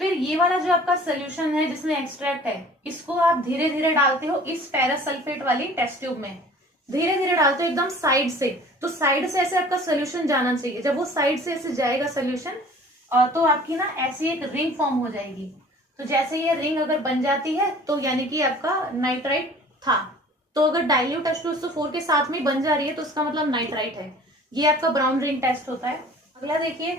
फिर ये वाला जो आपका सोल्यूशन है जिसमें एक्सट्रैक्ट है, इसको आप धीरे धीरे डालते हो इस फेरस सल्फेट वाली टेस्ट ट्यूब में, धीरे धीरे डालते हो एकदम साइड से। तो साइड से ऐसे आपका सोल्यूशन जाना चाहिए, जब वो साइड से ऐसे जाएगा सोल्यूशन तो आपकी ना ऐसी एक रिंग फॉर्म हो जाएगी। तो जैसे ये रिंग अगर बन जाती है तो यानी कि आपका नाइट्राइट था। तो अगर डाइल्यूट H2SO4 के साथ में बन जा रही है तो उसका मतलब नाइट्राइट है। ये आपका ब्राउन रिंग टेस्ट होता है। अगला देखिए,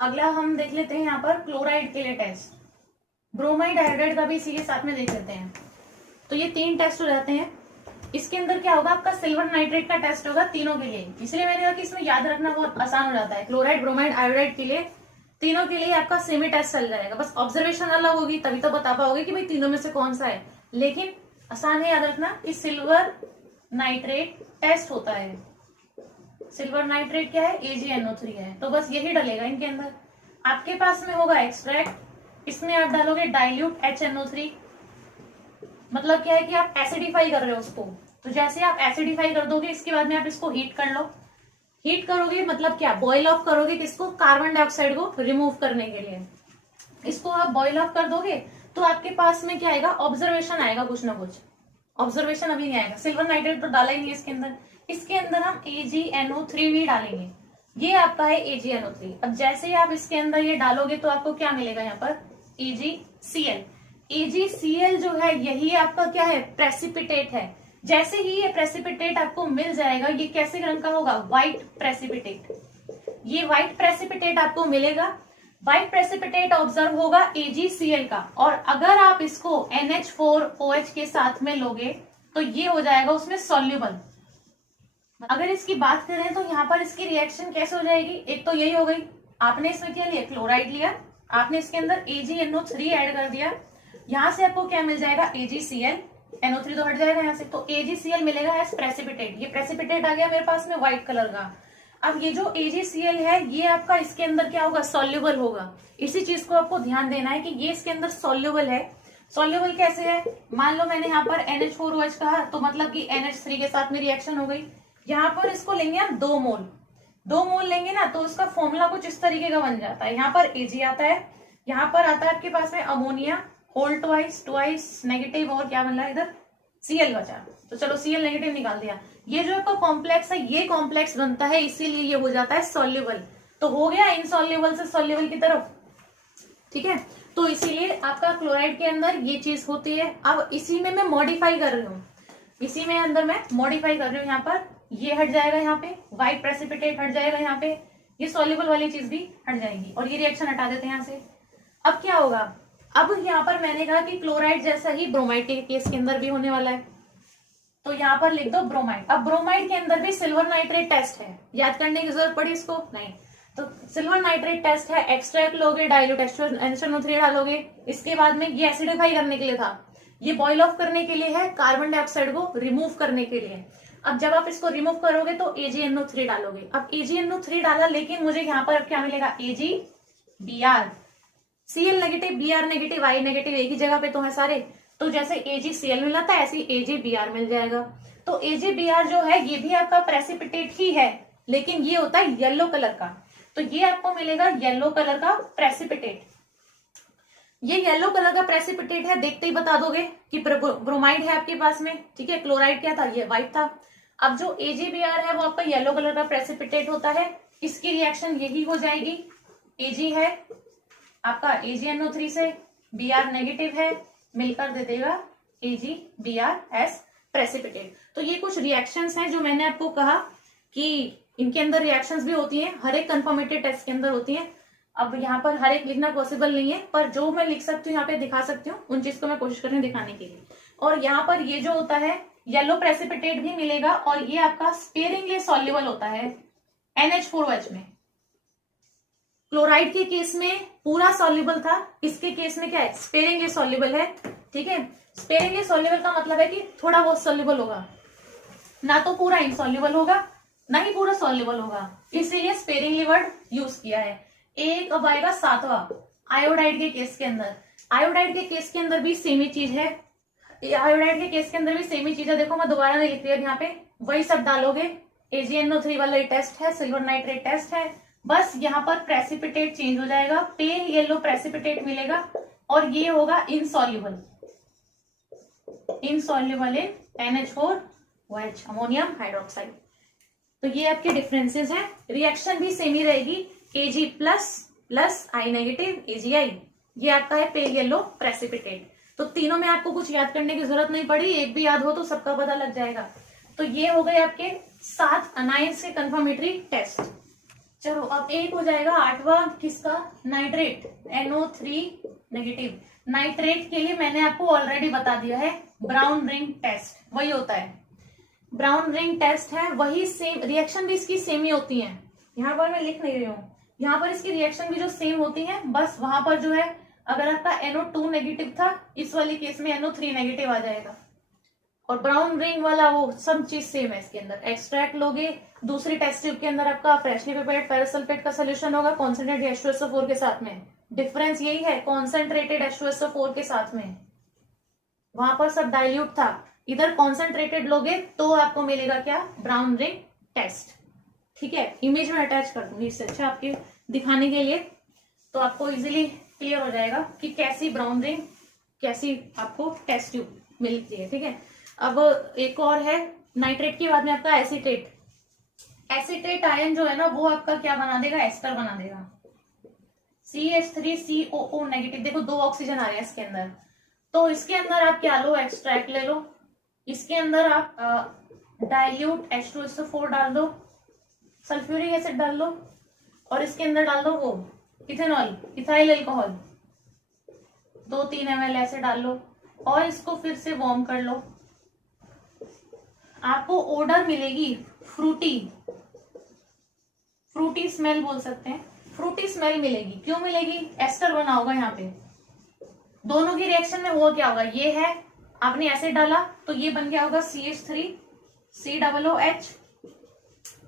अगला हम देख लेते हैं यहाँ पर क्लोराइड के लिए टेस्ट। ब्रोमाइड आयोडाइड का भी इसी के साथ में देख लेते हैं। तो ये 3 टेस्ट हो जाते हैं। इसके अंदर क्या होगा, आपका सिल्वर नाइट्रेट का टेस्ट होगा तीनों के लिए, इसलिए मैंने कहा कि इसमें याद रखना बहुत आसान हो जाता है। क्लोराइड, ब्रोमाइड, आयोडाइड के लिए तीनों के लिए आपका सेम ही टेस्ट चल जाएगा, बस ऑब्जर्वेशन अलग होगी तभी तो बता पाओगे कि भाई तीनों में से कौन सा है। लेकिन आसान है याद रखना कि सिल्वर नाइट्रेट टेस्ट होता है। सिल्वर नाइट्रेट क्या है, AgNO3 है, तो बस यही डलेगा इनके अंदर। आपके पास में होगा एक्सट्रैक्ट, इसमें आप डालोगे डाइल्यूट HNO3, मतलब क्या है कि आप एसिडिफाई कर रहे हो उसको। तो जैसे आप एसिडिफाई कर दोगे, इसके बाद में आप इसको हीट कर लो। हीट करोगे मतलब क्या, बॉयल ऑफ करोगे किसको, कार्बन डाइऑक्साइड को रिमूव करने के लिए। इसको आप बॉयल ऑफ कर दोगे तो आपके पास में क्या आएगा, ऑब्जर्वेशन आएगा कुछ ना कुछ। ऑब्जर्वेशन अभी नहीं आएगा, सिल्वर नाइट्रेट तो डाला ही नहीं इसके अंदर। इसके अंदर हम AgNO3 भी डालेंगे, ये आपका है AgNO3। अब जैसे ही आप इसके अंदर ये डालोगे तो आपको क्या मिलेगा यहाँ पर, AgCl। AgCl जो है यही आपका क्या है, प्रेसिपिटेट है। जैसे ही ये प्रेसिपिटेट आपको मिल जाएगा, ये कैसे रंग का होगा, व्हाइट प्रेसिपिटेट। ये व्हाइट प्रेसिपिटेट आपको मिलेगा। व्हाइट प्रेसिपिटेट ऑब्जर्व होगा AgCl का, और अगर आप इसको NH4OH के साथ में लोगे तो ये हो जाएगा उसमें सॉल्युबल। अगर इसकी बात करें तो यहाँ पर इसकी रिएक्शन कैसे हो जाएगी, एक तो यही हो गई, आपने इसमें क्या लिया, क्लोराइड लिया, आपने इसके अंदर AgNO3 ऐड कर दिया, यहाँ से आपको क्या मिल जाएगा, AgCl, NO3 तो हट जाएगा यहाँ से, तो AgCl मिलेगा एज प्रेसिपिटेट। ये प्रेसिपिटेट आ गया मेरे पास में व्हाइट कलर का। अब ये जो AgCl है ये आपका इसके अंदर क्या होगा, सॉल्युबल होगा। इसी चीज को आपको ध्यान देना है कि ये इसके अंदर सॉल्युबल है। सॉल्युबल कैसे है, मान लो मैंने यहाँ पर NH4OH कहा तो मतलब कि NH3 के साथ में रिएक्शन हो गई। यहाँ पर इसको लेंगे हम 2 मोल लेंगे ना, तो उसका फॉर्मूला कुछ इस तरीके का बन जाता है। यहाँ पर Ag आता है, यहाँ पर आता है आपके पास में अमोनिया होल ट्वाइस नेगेटिव, और क्या बन रहा है इधर, Cl बचा। तो चलो Cl नेगेटिव निकाल दिया। ये जो आपका कॉम्प्लेक्स है ये कॉम्प्लेक्स बनता है, इसीलिए ये हो जाता है सॉल्युबल। तो हो गया इनसॉल्युबल से सॉल्युबल की तरफ, ठीक है। तो इसीलिए आपका क्लोराइड के अंदर ये चीज होती है। अब इसी में मैं मॉडिफाई कर रही हूँ, इसी में अंदर मैं मॉडिफाई कर रही हूँ। यहाँ पर ये हट जाएगा, यहाँ पे व्हाइट प्रेसिपिटेट हट जाएगा, यहाँ पे ये सॉल्युबल वाली चीज भी हट जाएगी, और ये रिएक्शन हटा देते हैं यहाँ से। अब क्या होगा, अब यहाँ पर मैंने कहा कि क्लोराइड जैसा ही ब्रोमाइड के केस के अंदर भी होने वाला है, तो यहाँ पर लिख दो ब्रोमाइड। अब ब्रोमाइड के अंदर भी सिल्वर नाइट्रेट टेस्ट है, याद करने की जरूरत पड़ी इसको नहीं, तो सिल्वर नाइट्रेट टेस्ट है। एक्सट्रैक्ट लोगे, डाइल्यूट HNO3 डालोगे, इसके बाद में ये एसिडिफाई करने के लिए था, ये बॉइल ऑफ करने के लिए है, कार्बन डाइऑक्साइड को रिमूव करने के लिए। अब जब आप इसको रिमूव करोगे तो AgNO3 डालोगे। अब AgNO3 डाला, लेकिन मुझे यहाँ पर अब क्या मिलेगा, AgBr। Cl negative, Br negative, I negative एक ही जगह पे तो है सारे, तो जैसे AgCl मिला था ऐसे ही AgBr मिल जाएगा। तो AgBr जो है ये भी आपका प्रेसिपिटेट ही है, लेकिन ये होता है येलो कलर का, तो ये आपको मिलेगा येलो कलर का प्रेसिपिटेट। ये येलो कलर का प्रेसिपिटेट है, देखते ही बता दोगे कि ब्रोमाइड है आपके पास में, ठीक है। क्लोराइड क्या था, ये व्हाइट था। अब जो AgBr है वो आपका येलो कलर का प्रेसिपिटेट होता है, इसकी रिएक्शन यही हो जाएगी। Ag है आपका AgNO3 से, Br नेगेटिव है, मिलकर दे देगा AgBr एस प्रेसिपिटेट। तो ये कुछ रिएक्शंस हैं जो मैंने आपको कहा कि इनके अंदर रिएक्शंस भी होती हैं, हर एक कंफर्मेटरी टेस्ट के अंदर होती हैं। अब यहाँ पर हर एक लिखना पॉसिबल नहीं है, पर जो मैं लिख सकती हूँ यहाँ पे दिखा सकती हूँ, उन चीज को मैं कोशिश कर रही हूँ दिखाने के लिए। और यहाँ पर ये जो होता है येलो प्रेसिपिटेट भी मिलेगा, और ये आपका स्पेयरिंगली सॉल्युबल होता है NH4OH में। क्लोराइड के केस में पूरा सॉल्युबल था, इसके केस में क्या है, स्पेयरिंगली सॉल्युबल है, ठीक है। स्पेयरिंगली सॉल्युबल का मतलब है कि थोड़ा बहुत सॉल्युबल होगा, ना तो पूरा इनसॉल्युबल होगा ना ही पूरा सॉल्युबल होगा, इसीलिए स्पेयरिंगली वर्ड यूज किया है। एक अब आएगा सातवां, आयोडाइड के केस के अंदर। आयोडाइड के केस के अंदर भी सेम ही चीज है, आयोडाइड के केस के अंदर भी सेम ही चीज है। देखो मैं दोबारा नहीं लिख रही अब, यहाँ पे वही सब डालोगे। AgNO3 वाला टेस्ट है, सिल्वर नाइट्रेट टेस्ट है, बस यहाँ पर प्रेसिपिटेट चेंज हो जाएगा, पेल येलो प्रेसिपिटेट मिलेगा, और ये होगा insoluble, insoluble in NH4OH ammonium hydroxide. तो ये आपके डिफरेंसेस हैं। रिएक्शन भी सेम ही रहेगी, Ag plus plus I negative AgI, ये आपका है पेल येलो प्रेसिपिटेट। तो तीनों में आपको कुछ याद करने की जरूरत नहीं पड़ी, एक भी याद हो तो सबका पता लग जाएगा। तो ये हो गए आपके 7 अनाइंस के कंफर्मेटरी टेस्ट। चलो अब एक हो जाएगा 8वां, किसका, नाइट्रेट, NO3 नेगेटिव। नाइट्रेट के लिए मैंने आपको ऑलरेडी बता दिया है, ब्राउन रिंग टेस्ट वही होता है, ब्राउन रिंग टेस्ट है वही, सेम रिएक्शन भी इसकी सेम ही होती है। यहाँ पर मैं लिख नहीं रही हूँ, यहाँ पर इसकी रिएक्शन भी जो सेम होती है, बस वहां पर जो है अगर आपका NO2 नेगेटिव था, इस वाले केस में NO3 नेगेटिव आ जाएगा। और ब्राउन रिंग वाला वो सब चीज सेम है इसके अंदर। एक्सट्रैक्ट लोगे, दूसरी टेस्ट ट्यूब के अंदर आपका फ्रेशली प्रिपेयर्ड पैरासल्फेट का सोल्यूशन होगा कॉन्सेंट्रेटेड H2SO4 के साथ में। डिफरेंस यही है, कॉन्सेंट्रेटेड H2SO4 के साथ में, वहां पर सब डाइल्यूट था, इधर कॉन्सेंट्रेटेड लोगे तो आपको मिलेगा क्या, ब्राउन रिंग टेस्ट, ठीक है। इमेज में अटैच कर दूंगी इससे अच्छा आपके दिखाने के लिए, तो आपको इजीली क्लियर हो जाएगा कि कैसी ब्राउन रिंग, कैसी आपको टेस्ट ट्यूब मिलती है, ठीक है। अब एक और है, नाइट्रेट के बाद में आपका एसीटेट। एसीटेट आयन जो है ना वो आपका क्या बना देगा, एस्टर बना देगा, CH3COO नेगेटिव। देखो 2 ऑक्सीजन आ रहे हैं इसके अंदर, तो इसके अंदर आप क्या लो, एक्सट्रैक्ट ले लो, इसके अंदर आप डाइल्यूट H2SO4 डाल दो, सल्फ्यूरिक एसिड डाल लो, और इसके अंदर डाल दो वो इथेनॉल, इथाइल अल्कोहल 2-3 ml ऐसे डाल लो, और इसको फिर से वार्म कर लो। आपको ओडर मिलेगी फ्रूटी, फ्रूटी स्मेल बोल सकते हैं, फ्रूटी स्मेल मिलेगी। क्यों मिलेगी, एस्टर बना होगा यहाँ पे। दोनों की रिएक्शन में हुआ क्या होगा, ये है आपने एसिड डाला तो ये बन गया होगा CH3COOH,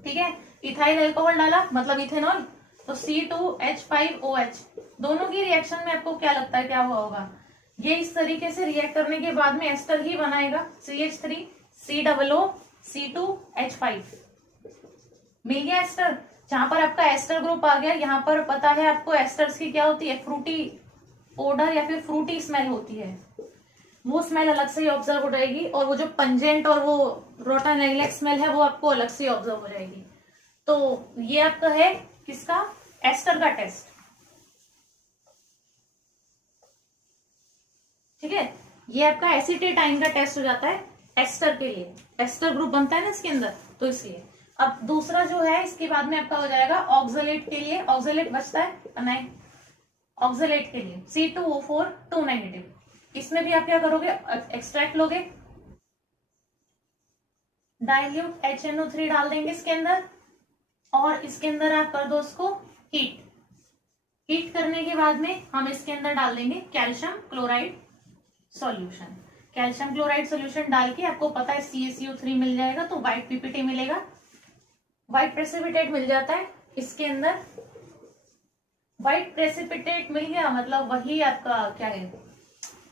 ठीक है। इथाइल अल्कोहल डाला मतलब इथेनॉल, तो C2H5OH। दोनों की रिएक्शन में आपको क्या लगता है क्या हुआ होगा, ये इस तरीके से रिएक्ट करने के बाद में एस्टर ही बनाएगा, CH3COOC2H5 मिल गया एस्टर। जहां पर आपका एस्टर ग्रुप आ गया, यहाँ पर पता है आपको एस्टर्स की क्या होती है, फ्रूटी ओडर या फिर फ्रूटी स्मेल होती है, वो स्मेल अलग से ही ऑब्जर्व हो जाएगी, और वो जो पंजेंट और वो रोटानेग्लेक्ट स्मेल है वो आपको अलग से ऑब्जर्व हो जाएगी। तो ये आपका है किसका, एस्टर का टेस्ट, ठीक है। ये आपका एसीटेट आयन का टेस्ट हो जाता है एस्टर के लिए, एस्टर ग्रुप बनता है ना इसके अंदर, तो इसलिए। अब दूसरा जो है इसके बाद में आपका हो जाएगा ऑक्सलेट के लिए, ऑक्सलेट बचता है अनाइन, ऑक्सलेट के लिए C2O4 2 नेगेटिव। इसमें भी आप क्या करोगे, एक्सट्रैक्ट लोगे, डाइल्यूट HNO3 डाल देंगे इसके अंदर, और इसके अंदर आप कर दो उसको हीट। हीट करने के बाद में हम इसके अंदर डाल देंगे calcium chloride solution. Calcium chloride solution डाल के आपको पता है CaCO3 मिल जाएगा, तो व्हाइट PPT मिलेगा, व्हाइट प्रेसिपिटेट मिल जाता है इसके अंदर। व्हाइट प्रेसिपिटेट मिल गया मतलब वही आपका क्या है,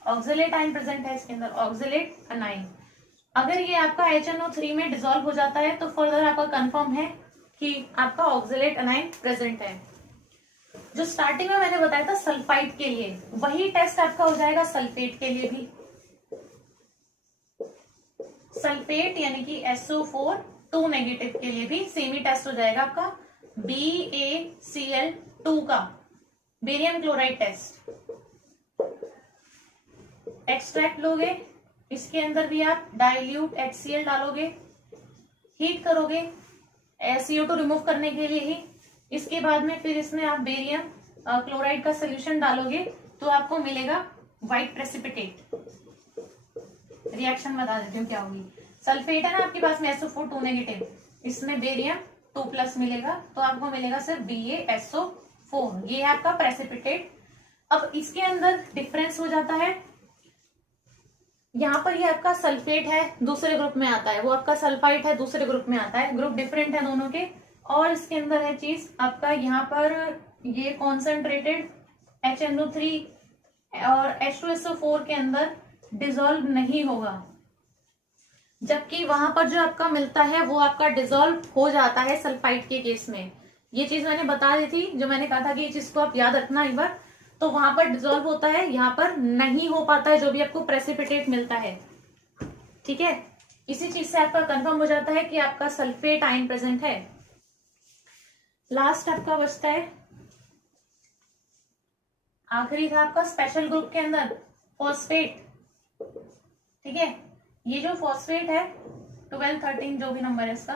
ऑक्सलेट आयन प्रेजेंट है इसके अंदर, ऑक्सलेट अनाइन। अगर ये आपका HNO3 में डिसॉल्व हो जाता है तो फर्दर आपका कंफर्म है कि आपका ऑक्सलेट अनाइन प्रेजेंट है। जो स्टार्टिंग में मैंने बताया था सल्फाइड के लिए, वही टेस्ट आपका हो जाएगा सल्फेट के लिए भी। सल्फेट यानी कि SO4 2 नेगेटिव के लिए भी सेम ही टेस्ट हो जाएगा आपका, BaCl2 का बेरियम क्लोराइड टेस्ट। एक्सट्रैक्ट लोगे, इसके अंदर भी आप डाइल्यूट HCl डालोगे, हीट करोगे CO2 रिमूव करने के लिए ही। इसके बाद में फिर इसमें आप बेरियम क्लोराइड का सोल्यूशन डालोगे तो आपको मिलेगा व्हाइट प्रेसिपिटेट। रिएक्शन बता देती हूँ क्या होगी। सल्फेट है ना आपके पास में SO4 2 नेगेटिव, इसमें बेरियम 2+ मिलेगा तो आपको मिलेगा सिर्फ BaSO4, ये है आपका प्रेसिपिटेट। अब इसके अंदर डिफरेंस हो जाता है, यहाँ पर ये आपका सल्फेट है दूसरे ग्रुप में आता है, वो आपका सल्फाइड है दूसरे ग्रुप में आता है, ग्रुप डिफरेंट है दोनों के। और इसके अंदर है चीज आपका, यहाँ पर ये कॉन्सेंट्रेटेड HNO3 और H2SO4 के अंदर डिसॉल्व नहीं होगा, जबकि वहां पर जो आपका मिलता है वो आपका डिसॉल्व हो जाता है सल्फाइड के केस में। ये चीज मैंने बता दी थी, जो मैंने कहा था कि ये चीज को आप याद रखना एक बार। तो वहां पर डिसॉल्व होता है, यहाँ पर नहीं हो पाता है जो भी आपको प्रेसिपिटेट मिलता है। ठीक है, इसी चीज से आपका कंफर्म हो जाता है कि आपका सल्फेट आयन प्रेजेंट है। लास्ट आपका बचता है, आखिरी था आपका स्पेशल ग्रुप के अंदर फॉस्फेट। ठीक है, ये जो फॉस्फेट है 12 13 जो भी नंबर है इसका,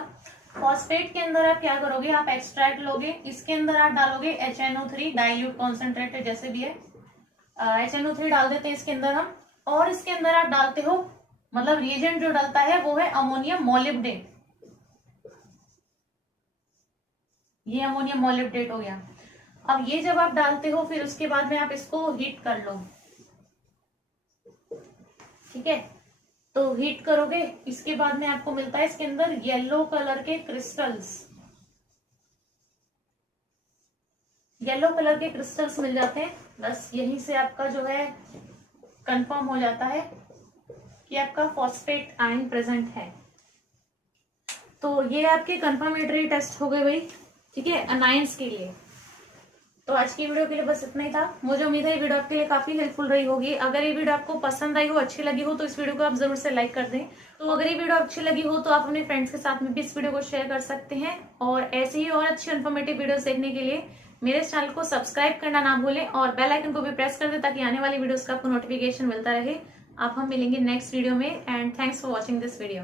फॉस्फेट के अंदर आप क्या करोगे, आप एक्सट्रैक्ट लोगे, इसके अंदर आप डालोगे HNO3 डाइल्यूट कॉन्सेंट्रेटेड जैसे भी है, HNO3 डाल देते हैं इसके अंदर हम। और इसके अंदर आप डालते हो, मतलब रिएजेंट जो डालता है वो है अमोनियम मॉलिब्डेट। ये अमोनियम मॉलिब्डेट हो गया। अब ये जब आप डालते हो फिर उसके बाद में आप इसको हीट कर लो। ठीक है, तो हीट करोगे, इसके बाद में आपको मिलता है इसके अंदर येलो कलर के क्रिस्टल्स, येलो कलर के क्रिस्टल्स मिल जाते हैं। बस यहीं से आपका जो है कंफर्म हो जाता है कि आपका फॉस्फेट आयन प्रेजेंट है। तो ये आपके कंफर्मेटरी टेस्ट हो गए भाई। ठीक है, अनायंस के लिए। तो आज की वीडियो के लिए बस इतना ही था। मुझे उम्मीद है ये वीडियो आपके लिए काफी हेल्पफुल रही होगी। अगर ये वीडियो आपको पसंद आई हो, अच्छी लगी हो, तो इस वीडियो को आप जरूर से लाइक कर दें। तो अगर ये वीडियो अच्छी लगी हो तो आप अपने फ्रेंड्स के साथ में भी इस वीडियो को शेयर कर सकते हैं। और ऐसी ही और अच्छी इन्फॉर्मेटिव वीडियोस देखने के लिए मेरे चैनल को सब्सक्राइब करना ना भूलें और बेल आइकन को भी प्रेस कर दें ताकि आने वाली वीडियोस का आपको नोटिफिकेशन मिलता रहे। आप हम मिलेंगे नेक्स्ट वीडियो में, and thanks for watching this video.